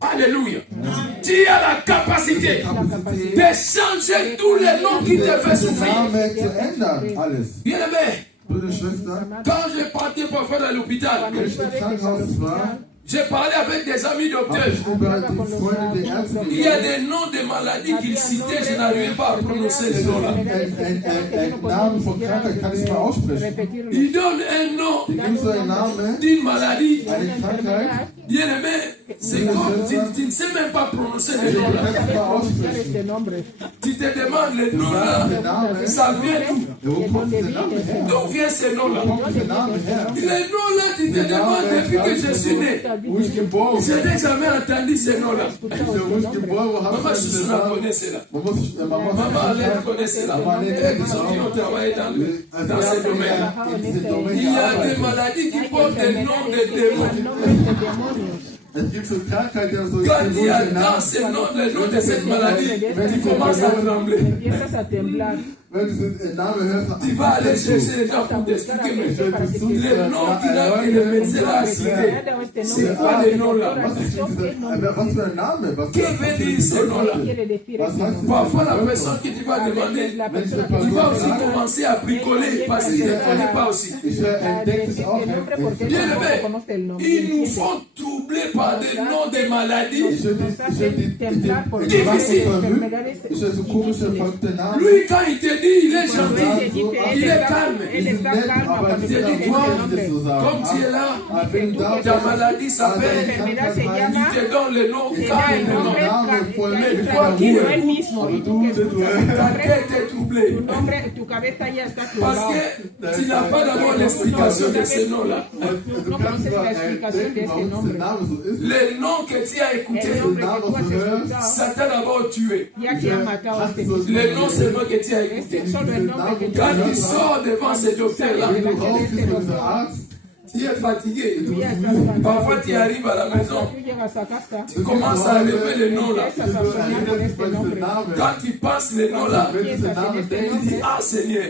Alléluia. Tu as la capacité de changer tous les noms qui te font souffrir. Bien aimé, quand je partais pour faire à l'hôpital, j'ai parlé avec des amis docteurs. Il y a des noms de maladies qu'ils citaient, je n'arrivais pas à prononcer les noms là. Ils donnent un nom d'une maladie. Bien aimé, c'est comme tu ne sais même pas prononcer les noms là. Tu te demandes les noms là, ça vient d'où? D'où viennent ces noms là? Les noms là, tu te demandes depuis que je suis né. Je n'ai jamais entendu ces noms là. Maman Chouchou la connaissait là. Maman Alain connaissait là. Et nous autres qui ont travaillé dans ce domaine. Il y a des maladies qui portent des noms de démons. Quand il y a dans ce nom, le nom de cette maladie, tu commences à trembler. Tu vas aller chercher les gens pour t'expliquer, mais le nom qu'il a que le médecin a cité, c'est pas les noms là. Que veut dire ce nom là? Parfois la personne qui tu vas demander, il va aussi commencer à bricoler parce qu'il ne connaît pas aussi. Bien aimé, ils nous font troubler par des noms de maladies difficiles. Lui, quand il te dit, il est gentil, il est calme. Il te dit, toi, comme tu es là, ta maladie s'appelle, il te donne le nom, ta tête est troublée. Parce que tu n'as pas d'abord l'explication de ce nom-là. Les noms que tu as écoutés, ça t'a d'abord tué. Les noms seulement que tu as écoutés. Quand tu sors devant ces docteurs-là, tu es fatigué. Parfois tu arrives à la maison, tu commences à lever les noms là. Quand tu passes les noms là, tu dis, ah Seigneur,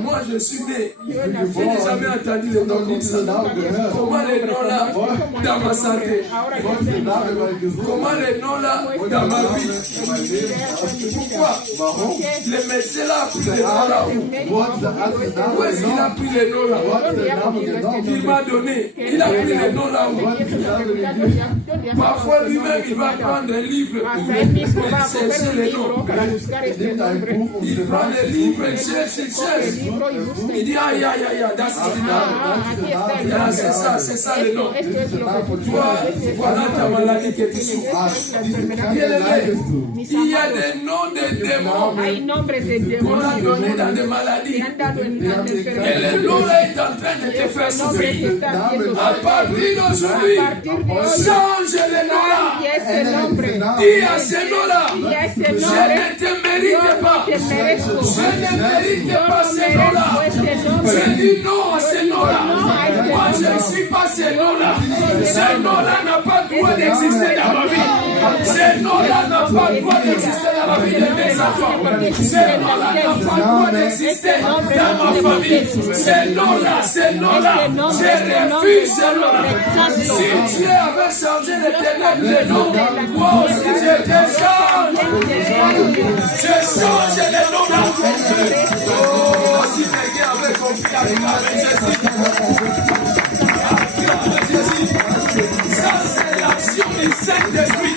moi je suis né, je n'ai jamais entendu les noms comme ça. Comment les noms là dans ma santé? Comment les noms là dans ma vie? Pourquoi les médecins là ont pris les noms là? Où est-ce qu'il a pris les noms là? Il m'a donné, il a pris les noms là. Parfois lui-même il va prendre un livre pour chercher les noms. Il prend le livre, il cherche. Il dit aïe aïe aïe, c'est ça le nom. Toi, voilà ta maladie que tu souffres. Il y a des noms de démons qu'on a donnés dans des maladies. Et le nom là est en train de te faire souffrir. À partir d'aujourd'hui, change le nom là. Dis à ce nom là, je ne te mérite pas. Je ne mérite pas ce nom là. Je dis non à ce nom là. Moi je ne suis pas ce nom là. Ce nom là n'a pas le droit d'exister dans ma vie. Ce nom là n'a pas le droit d'exister dans la vie de mes enfants. Ce nom là n'a pas le droit d'exister dans ma famille. Ce nom là, je refuse ce nom là. Si Dieu avait changé les ténèbres, les noms, moi aussi je te change. Je change les noms là. Oh, si quelqu'un avait compris. Acclame Jésus. Ça, c'est l'action du Saint-Esprit.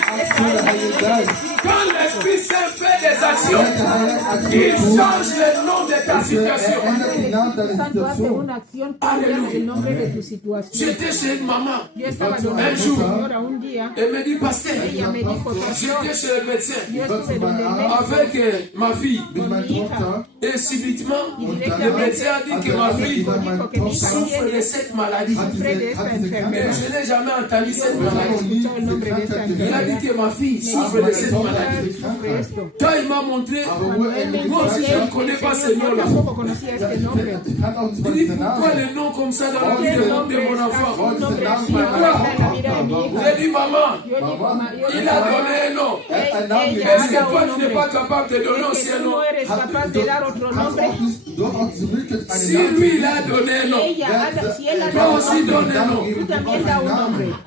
Quand l'Esprit Saint fait des actions, il change le nom de ta situation. Alléluia. J'étais chez une maman un jour. Elle me dit, pasteur, j'étais chez le médecin avec ma fille. Et subitement, le médecin a dit que ma fille souffre de cette maladie. Mais je n'ai jamais entendu cette maladie. Il a dit que ma fille souffre de cette maladie. Quand il m'a montré, moi aussi je ne connais pas ce nom-là. Il dit, pourquoi le nom comme ça dans la vie de mon enfant? J'ai dit, maman, il a donné un nom. Est-ce que toi tu n'es pas capable de donner aussi un nom? Si lui il a donné un nom, toi aussi donne un nom.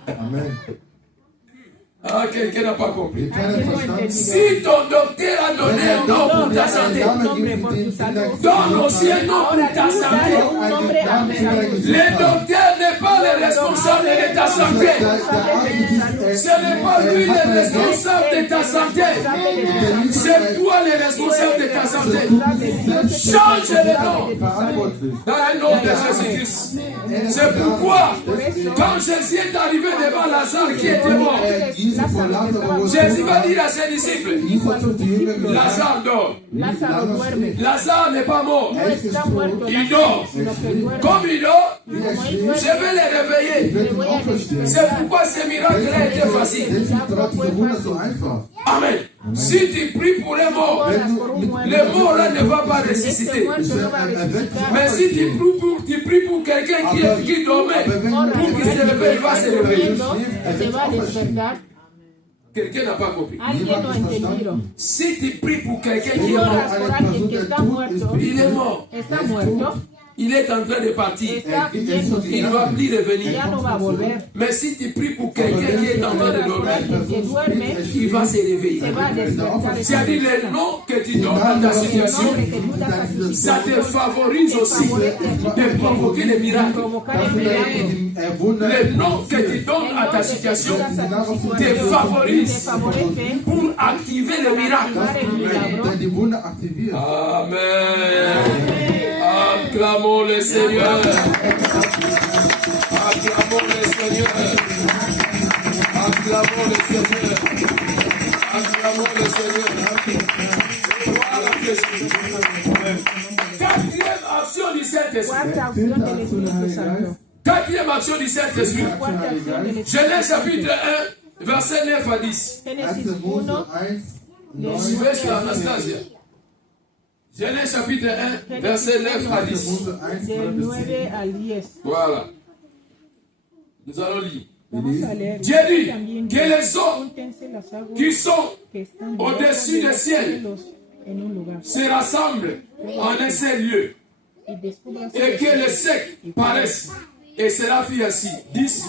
Amen. Ah, quelqu'un n'a pas compris. Si ton docteur a donné un nom pour ta santé, donne aussi un nom pour ta santé. Le docteur n'est pas le responsable de ta santé. Ce n'est pas lui le responsable de ta santé. C'est toi le responsable de ta santé. Change le nom dans le nom de Jésus-Christ. C'est pourquoi, quand Jésus est arrivé devant Lazare qui était mort, Jésus va dire à ses disciples, Lazare dort. Lazare n'est pas mort. Il dort. Comme il dort, je vais le réveiller. C'est pourquoi ce miracle-là était facile. Amen. Si tu pries pour les morts, le mort-là ne va pas ressusciter. Mais si tu pries pour quelqu'un qui dormait, pour qu'il se réveille, il va se réveiller. Quelqu'un n'a pas compris. Si tu pries pour quelqu'un qui est mort, il est mort. Il est en train de partir. Il ne va plus revenir. Mais si tu pries pour quelqu'un qui est en train de dormir, il va se réveiller. C'est-à-dire le nom que tu donnes à ta situation, ça te favorise aussi de provoquer des miracles. Le nom que tu donnes à ta situation te favorise pour activer le miracle. Amen. Acclamons le Seigneur. Acclamons le Seigneur. Acclamons le Seigneur. Acclamons le Seigneur. Voilà que c'est. Quatrième action du Saint-Esprit. Quatrième action du Saint-Esprit. Genèse chapitre 1, verset 9 à 10. Je vais sur Anastasia. Genèse chapitre 1, verset 9 à 10. Voilà. Nous allons lire. Dieu dit que les eaux qui sont au-dessus du ciel se rassemblent en un seul lieu et que les secs paraissent. Et cela fit ainsi. 10.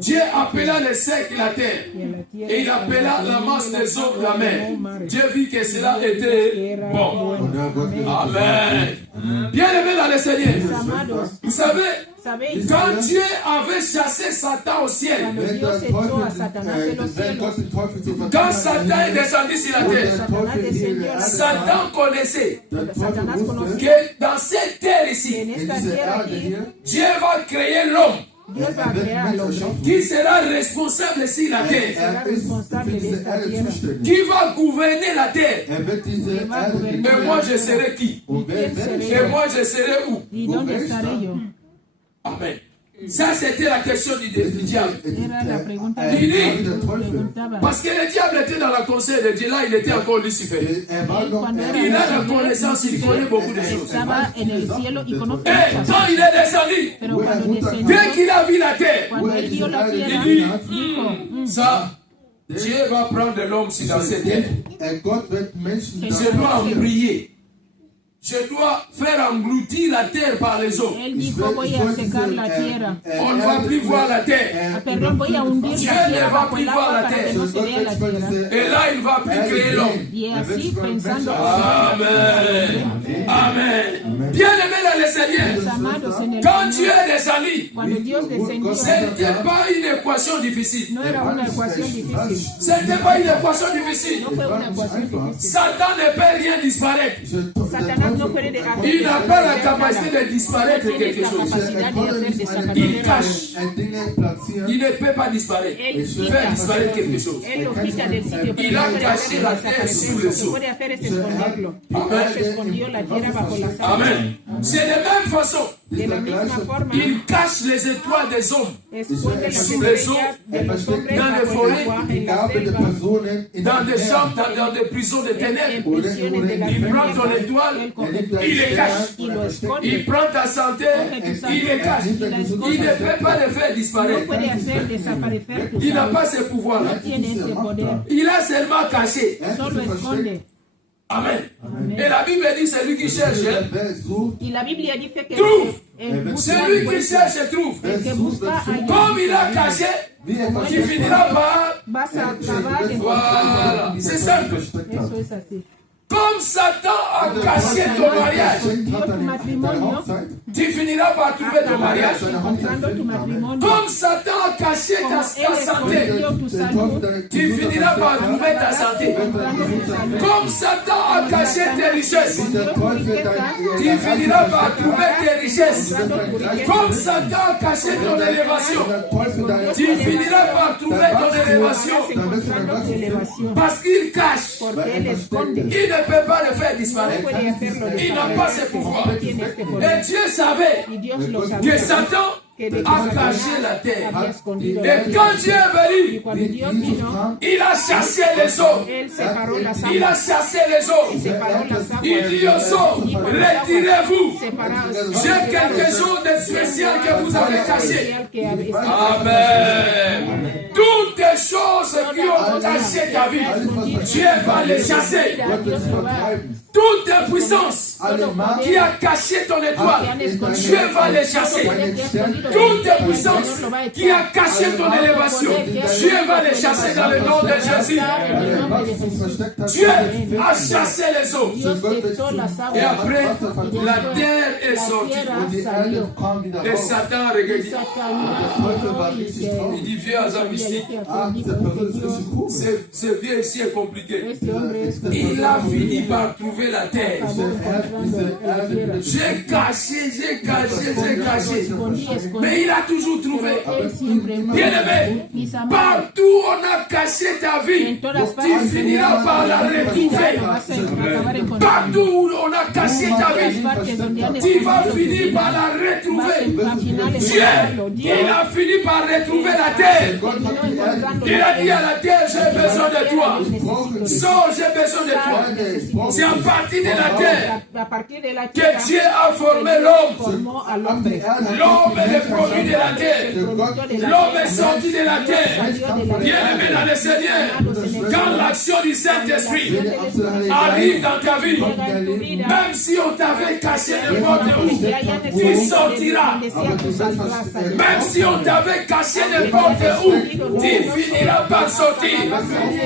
Dieu appela les secs la terre et il appela la masse des eaux la mer. Dieu vit que cela était bon. Amen. Bien aimé dans le Seigneur. Vous savez, quand Dieu avait chassé Satan au ciel, quand Satan est descendu sur la terre, Satan connaissait que dans cette terre ici, Dieu va créer l'homme qui sera responsable sur la terre, qui va gouverner la terre. Et moi je serai qui? Et moi je serai où? Amen. Ça, c'était la question du diable. Il dit, parce que le diable était dans le conseil de Dieu, là, il était encore Lucifer. Il a la connaissance, il connaît beaucoup de choses. Et quand il est descendu, dès qu'il a vu la terre, il dit, ça, Dieu va prendre l'homme sur cette terre. Je dois en prier. je dois faire engloutir la terre par les eaux. Él dijo, voy a secar la tierra. On ne va plus voir la terre. Ah, perdón, voy a hundir Dieu la ne tierra va bajo plus el voir agua la para que terre. no se vea la tierra. Et là, il ne va plus créer l'homme. Y así pensando Amen. Amen. Bien-aimés dans le Seigneur, los amados en el quand Dieu Señor, descendit, cuando Dios descendió, ce n'était pas une équation difficile. no era una ecuación difícil. Ce n'était pas une équation difficile. No fue una ecuación difícil. Satan ne peut rien disparaître. Satanás no puede hacer Il n'a pas la desaparecer capacité nada. de disparaître No tiene quelque esa chose. capacidad de hacer Il desaparecer cache. algo. Il ne peut pas disparaître. Él Faire disparaître quelque chose. Él lo quita del sitio, pero Il a no puede caché hacer la terre sous desaparecer. les Lo que eaux. puede hacer es esconderlo. Amen. Se escondió la tierra bajo las aguas. Amen. C'est de même façon. De la misma forma, Il cache les étoiles des hommes esconde las sous les eaux, estrellas de los hombres dans les bajo el forêts, agua, en la selva, dans des chambres, dans des prisons de en ténèbres. prisiones de la Il prend tierra. ton étoile, Él coge tu il les estrella cache. y lo esconde. Il prend ta santé, il les cache. Il ne peut pas les faire No disparaître. puede hacer desaparecer tu Il n'a salud. pas ce pouvoir-là. No tiene ese poder. Il a seulement caché. Solo esconde. Amen. Et la Bible dit, celui qui cherche, Y la Biblia dice que Trouve. el busca celui qui encuentra. cherche trouve. El que busca halla. Comme il a caché, tu finiras par... Vas a acabar encontrando. Voilà, c'est simple. Eso es así. Comme Satan a caché ton mariage, Dio tu matrimonio, tu finiras par trouver ton mariage. acabarás encontrando tu matrimonio. Comme Satan a caché Como ta él santé, escondió tu salud, tu finiras par trouver ta santé. encontrando tu salud. Comme Satan a caché tes richesses, Escondió tu riqueza, tu finiras par trouver tes richesses. encontrando tu riqueza. Comme Satan a caché ton élévation, tu finiras par trouver ton élévation. Encontrando tu elevación. Parce qu'il cache, Porque él esconde. il ne peut pas le faire No disparaître. puede hacerlo Il n'a pas ce desaparecer. pouvoir. No tiene este Et poder. Dieu savait Y Dios lo que sabía. Satan Que de que a Satanás caché la terre. había escondido la Et tierra. quand Dieu est Y venu, cuando Dios vino, il a chassé les eaux. él separó las Il a aguas. chassé les eaux. Separó las aguas. Il dit aux eaux, retirez-vous. Separadas. J'ai quelque chose de spécial que vous avez caché. Especial que había- Amen. Toutes les choses qui ont caché ta vie, Dieu va les chasser. Dios lo va. Toute puissance qui a caché ton étoile, Dieu va les chasser. Toute puissance qui a caché ton élévation, Dieu va les chasser dans le nom de Jésus. Dieu a chassé les eaux. Dios echó las Et aguas. après, la terre est La sortie. tierra salió. Et Satan regarde. Satanás Il dit, viens à Zamissi. Ce vieux ici est compliqué. Este hombre es Il a fini par trouver la terre. acabó encontrando la tierra. J'ai caché. Escondí, escondí. Mais il a toujours trouvé. Él siempre Bien-aimé, mis amados, partout on a caché ta en vie, todas tu partes finiras par la retrouver. vas a acabar encontrando. Partout où on a caché ta En vie, todas partes donde han tu vas escondido finir tu par vida, la vas retrouver. a final Dieu, encontrarlo. Dios il a fini par retrouver la terre. terminó encontrando Il a dit à la terre, j'ai besoin de toi. Necesito Sors, j'ai besoin de toi. C'est à partir de la terre a partir de la tierra que Dieu a formé l'homme. formó al hombre. L'homme est le produit de la terre. L'homme est sorti de la terre. Bien-aimé dans le Seigneur, quand l'action du Saint-Esprit arrive dans ta vie, même si on t'avait caché n'importe où, tu sortiras. Même si on t'avait caché n'importe où, tu finiras par sortir.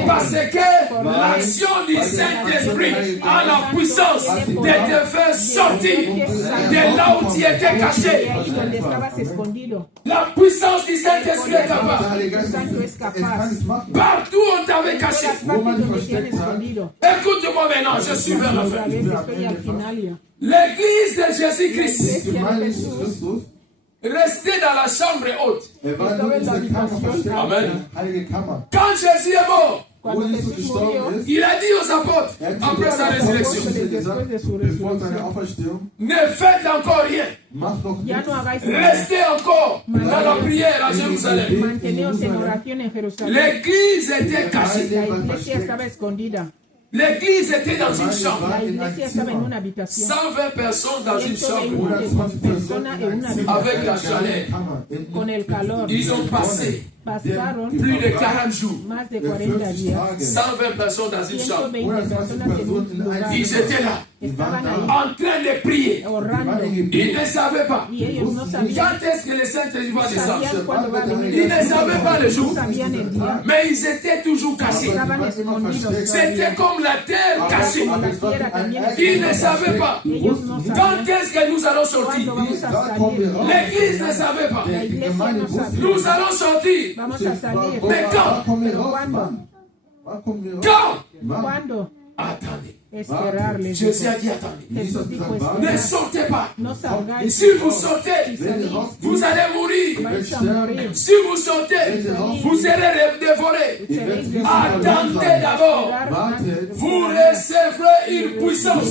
Parce que l'action du Saint-Esprit a la puissance de te faire sortir de là où tu étais caché. Ahí donde estabas escondido. La puissance du Saint-Esprit est capable. El Santo es capaz. Partout on t'avait caché. Las partes donde te han escondido. Écoute-moi maintenant, je suis vers la Otra fin. vez estoy al final ya. L'église de Jésus-Christ Iglesia de Jesús restait dans la chambre haute. Amen. Quand Jésus est mort, cuando Jesús murió, il a dit aux apôtres, après sa résurrection, después de su resurrección, ne faites encore rien. ya no hagáis nada. Restez encore dans la prière à Jérusalem. Manteneos en oración en Jerusalén. L'église était cachée. La iglesia estaba escondida. L'église était dans une chambre. La iglesia estaba en una habitación. 120 personnes dans une chambre 120 personas en una avec la habitación chaleur. con el calor. Ils ont passé Pasaron plus de 40 jours. más de 40 días. 120 personnes dans une chambre. 120 personas en un lugar. Ils étaient là. en train de prier. Ils ne savaient pas. Quand est-ce que le Saint-Esprit va descendre? Ils ne savaient pas le jour. Mais ils étaient toujours cachés. C'était comme la terre cachée. Ils ne savaient pas. Quand est-ce que nous allons sortir? L'église ne savait pas. Nous allons sortir. Mais quand? Quand? Attendez. Jésus a dit attendez. Ne sortez pas. Si vous sortez, vous allez mourir. Si vous sortez, vous serez dévorés. Attendez d'abord. Vous recevrez une puissance.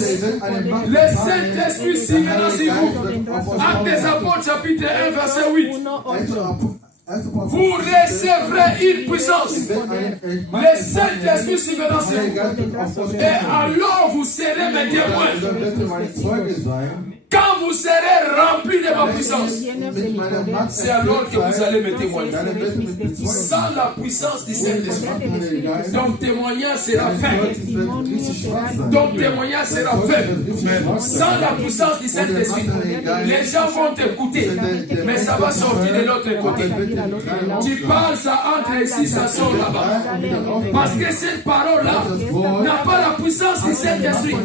Le Saint-Esprit s'immergera sur vous. Actes des Apôtres chapitre 1 verset 8. Vous recevrez une puissance. Le Saint-Esprit s'immergera sur vous. Et alors vous serez mes témoins. Quand vous serez remplis de ma puissance, c'est alors que vous allez me témoigner. Sans la puissance du Saint-Esprit, ton témoignage sera faible. Ton témoignage sera faible. Sans la puissance du Saint-Esprit, les gens vont t'écouter, mais ça va sortir de l'autre côté. Tu parles, ça entre ici, ça sort là-bas. Parce que cette parole-là n'a pas la puissance du Saint-Esprit.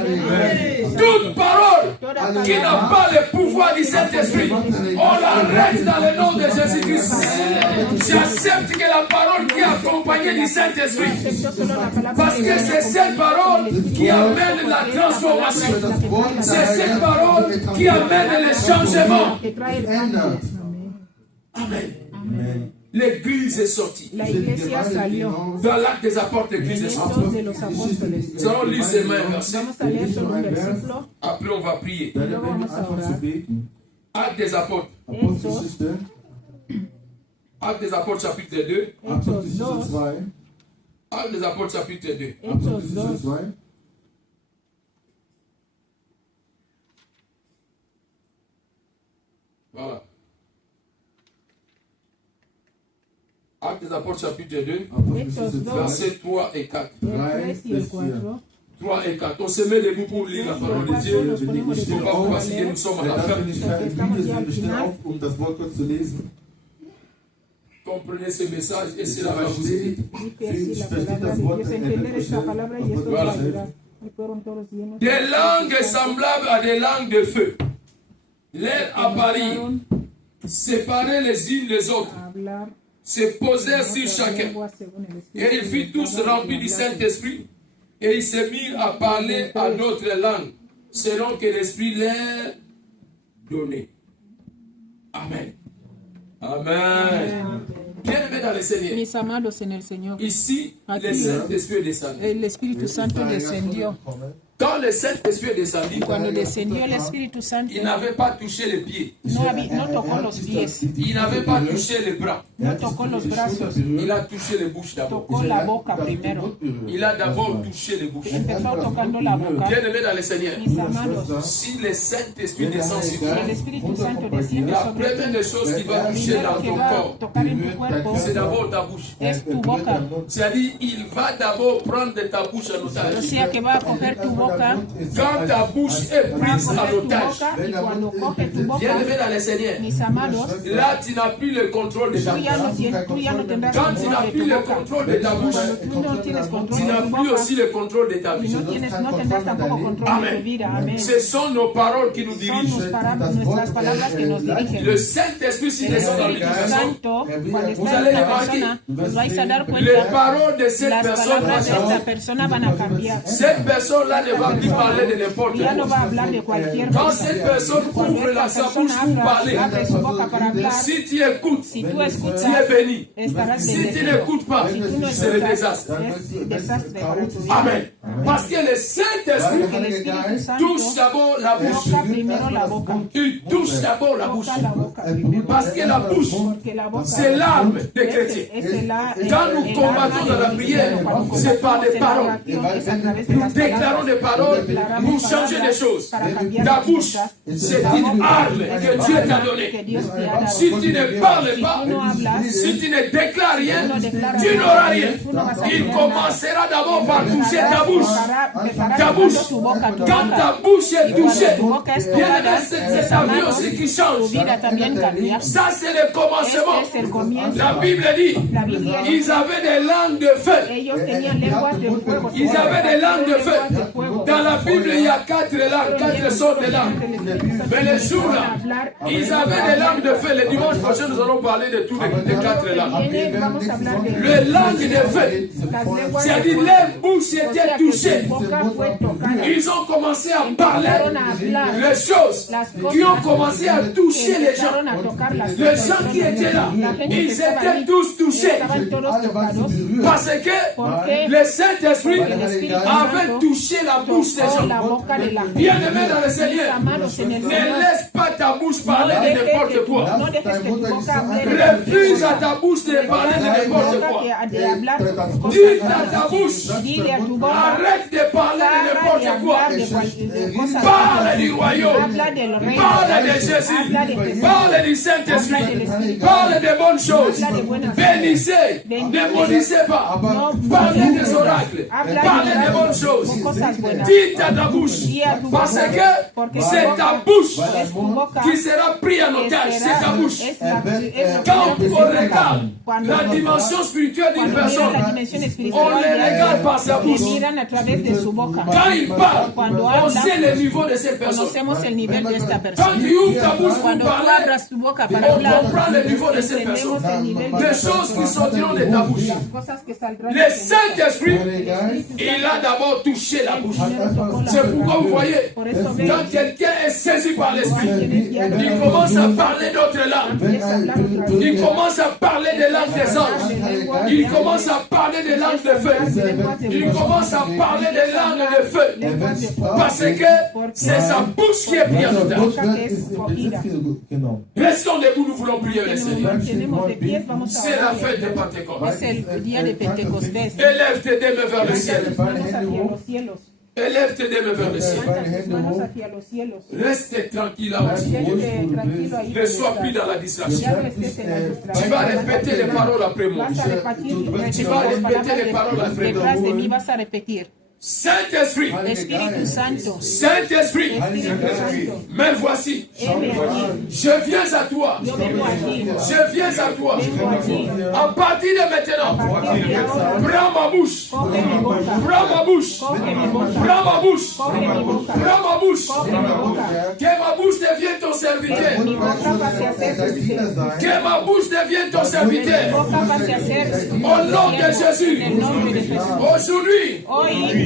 Toute parole qui n'a pas le pouvoir du Saint-Esprit, on l'arrête dans le nom de Jésus-Christ. J'accepte que la parole qui est accompagnée du Saint-Esprit, parce que c'est cette parole qui amène la transformation. C'est cette parole qui amène le changement. Amen. L'église est sortie. Dans l'acte des apôtres, l'église est sortie. Nous allons lire ces mains versets. Après, on va prier. Acte des apôtres. Acte des apôtres, chapitre 2. Acte des apôtres, chapitre 2. Voilà. Actes des apôtres chapitre 2, versets 3 et 4. 3 et 4. On se met debout pour lire la parole de Dieu. On va vous fatiguer, nous sommes à la fin. Comprenez ce message et c'est la vérité. Voilà. Des langues semblables à des langues de feu. L'air apparut, séparés les unes des autres, se posèrent sur chacun. Et ils furent tous remplis du Saint-Esprit. Et ils se mirent à parler à d'autres langues, selon que l'Esprit leur donnait. Amen. Amen. Bien-aimés dans le Seigneur. Mis amados en el Señor. Ici, le Saint-Esprit est descendu. El Espíritu Santo descendió. Quand le Saint-Esprit est descendu, Cuando descendió el Espíritu Santo, il n'avait pas touché les pieds. no tocó los pies, Il n'avait pas touché les bras. no tocó los brazos, Il a touché les bouches d'abord. tocó la boca primero. Il a d'abord touché les bouches. Empezó tocando la boca. Bien-aimés dans le Seigneur. Mis amados, Si le Saint-Esprit descend sur si el toi, Espíritu Santo desciende la sobre ti, première des choses qui va toucher primero dans que ton va a corps, tocar en tu cuerpo c'est d'abord ta bouche. es tu boca. C'est-à-dire, il va d'abord prendre de ta bouche en O otage. sea que va a coger tu boca, Quand ta bouche est va a prise en coger tu otage, boca, y cuando coge tu boca, bien-aimé dans le Seigneur, mis amados, là tu n'as plus le contrôle de ta tú ya no tendrás Quand tu n'as control de plus tu le boca. contrôle de ta bouche, Tú no tienes control tu de n'as tu plus boca aussi le contrôle de ta y vie. no tendrás tampoco control de tu vida. Amén. Ce sont nos paroles qui nous Son dirigent. nuestras palabras que nos dirigen. Le Saint-Esprit s'y El descend dans Espíritu l'éducation. Santo, cuando Vous está allez en la remarquer, persona, os vais a dar les cuenta, paroles de cette las personne vont palabras de changer. esta persona van a cambiar. Cette personne-là ne va plus parler de n'importe Ya no va a quoi. hablar de cualquier Quand cosa. cette personne Cuando ouvre esta sa bouche persona pour parler, abre su boca para hablar, si tu écoutes, si tú tu es escuchas, béni. estarás Si tu bendecido. n'écoutes pas, Si tú no c'est le escuchas, désastre. es desastre para tu vida. Amen. Parce que le Saint-Esprit Porque el Espíritu Santo touche d'abord la bouche. toca primero la boca. Il touche d'abord la bouche. Toca la boca primero. Parce que la bouche, Porque la boca c'est l'arme des chrétiens. Quand nous combattons dans la prière, c'est par des paroles. Nous déclarons des paroles. paroles pour changer les choses. Ta bouche, c'est une arme que Dieu t'a donnée. Si tu ne parles pas, si tu ne déclares rien, tu n'auras rien. Il commencera d'abord par toucher ta bouche. Ta bouche. Quand ta bouche est touchée, c'est ta vie aussi qui change. Ça, c'est le commencement. La Bible dit, ils avaient des langues de feu. Ils avaient des langues de feu. Dans la Bible, il y a 4 langues, 4 sortes de langues. Mais les jours-là, ils avaient des langues de feu. Le dimanche prochain, nous allons parler de tous les 4 langues. Les langues de feu, c'est-à-dire les bouches étaient touchées. Ils ont commencé à parler les choses qui ont commencé à toucher les gens. Les gens qui étaient là, ils étaient tous touchés. Parce que le Saint-Esprit avait touché la bouche des gens. Bien-aimé dans le Seigneur, ne laisse pas ta bouche parler de n'importe quoi. Refuse à ta bouche de parler de n'importe quoi. Dis à ta bouche, arrête de parler de n'importe quoi. Parle du royaume, parle de Jésus, parle du Saint-Esprit, parle des bonnes choses. Bénissez, ne maudissez pas. Parlez des oracles, parlez des bonnes choses. Dis à ta bouche, parce que c'est ta bouche qui sera prise en otage. C'est ta bouche. Quand on regarde la dimension spirituelle d'une personne, on les regarde par sa bouche. Quand il parle, on sait le niveau de cette personne. Quand tu ouvres ta bouche pour parler, on comprend le niveau de cette personne. Des choses qui sortiront de ta bouche. Le Saint-Esprit, il a d'abord touché la bouche. C'est pourquoi vous voyez, quand quelqu'un est saisi par l'Esprit, il commence à parler d'autres langues. Il commence à parler des langues des anges. Il commence à parler des langues de feu. Il commence à parler des langues de feu. Parce que c'est sa bouche qui est prise en otage. Restons debout, nous voulons prier le Seigneur. C'est la fête de Pentecôte. Élève tes deux mains vers le ciel. Élève tes deux mains vers le ciel. Reste tranquille là où ne sois plus dans la distraction. Tu vas répéter les paroles après moi. Tu vas répéter les paroles après moi. Saint-Esprit, Saint-Esprit, me voici. Je viens à toi. Je viens à toi. À partir de maintenant, prends ma bouche. Prends ma bouche. Prends ma bouche. Prends ma bouche. Que ma bouche devienne ton serviteur. Que ma bouche devienne ton serviteur. Au nom de Jésus. Aujourd'hui,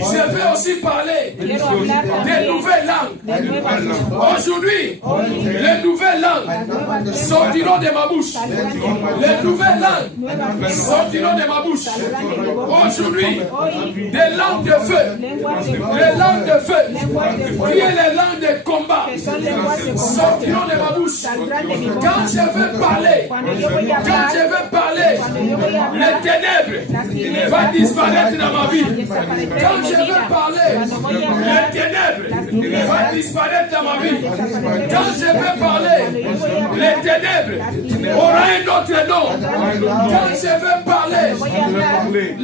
je vais aussi parler des nouvelles langues. Aujourd'hui, les nouvelles langues sortiront de ma bouche. Les nouvelles langues sortiront de ma bouche. Aujourd'hui, des langues de feu. Les langues de feu. Qui est les langues de combat sortiront de ma bouche. Quand je vais parler, les ténèbres vont disparaître dans ma vie. Quand je vais parler, les ténèbres vont disparaître dans ma vie. Quand je vais parler, les ténèbres auront un autre nom. Quand je vais parler,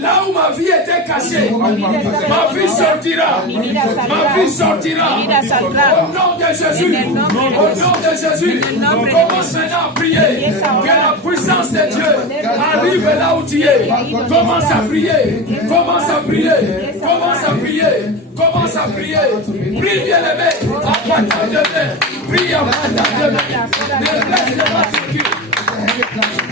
là où ma vie était cachée, ma vie sortira. Ma vie sortira. Au nom de Jésus. Au nom de Jésus. Commence maintenant à prier. Que la puissance de Dieu arrive là où tu es. Commence à prier. Commence à prier. Commence à prier. Commence à prier. Prie bien aimé. À partir de main. Prie à partir de main. Ne laisse pas ce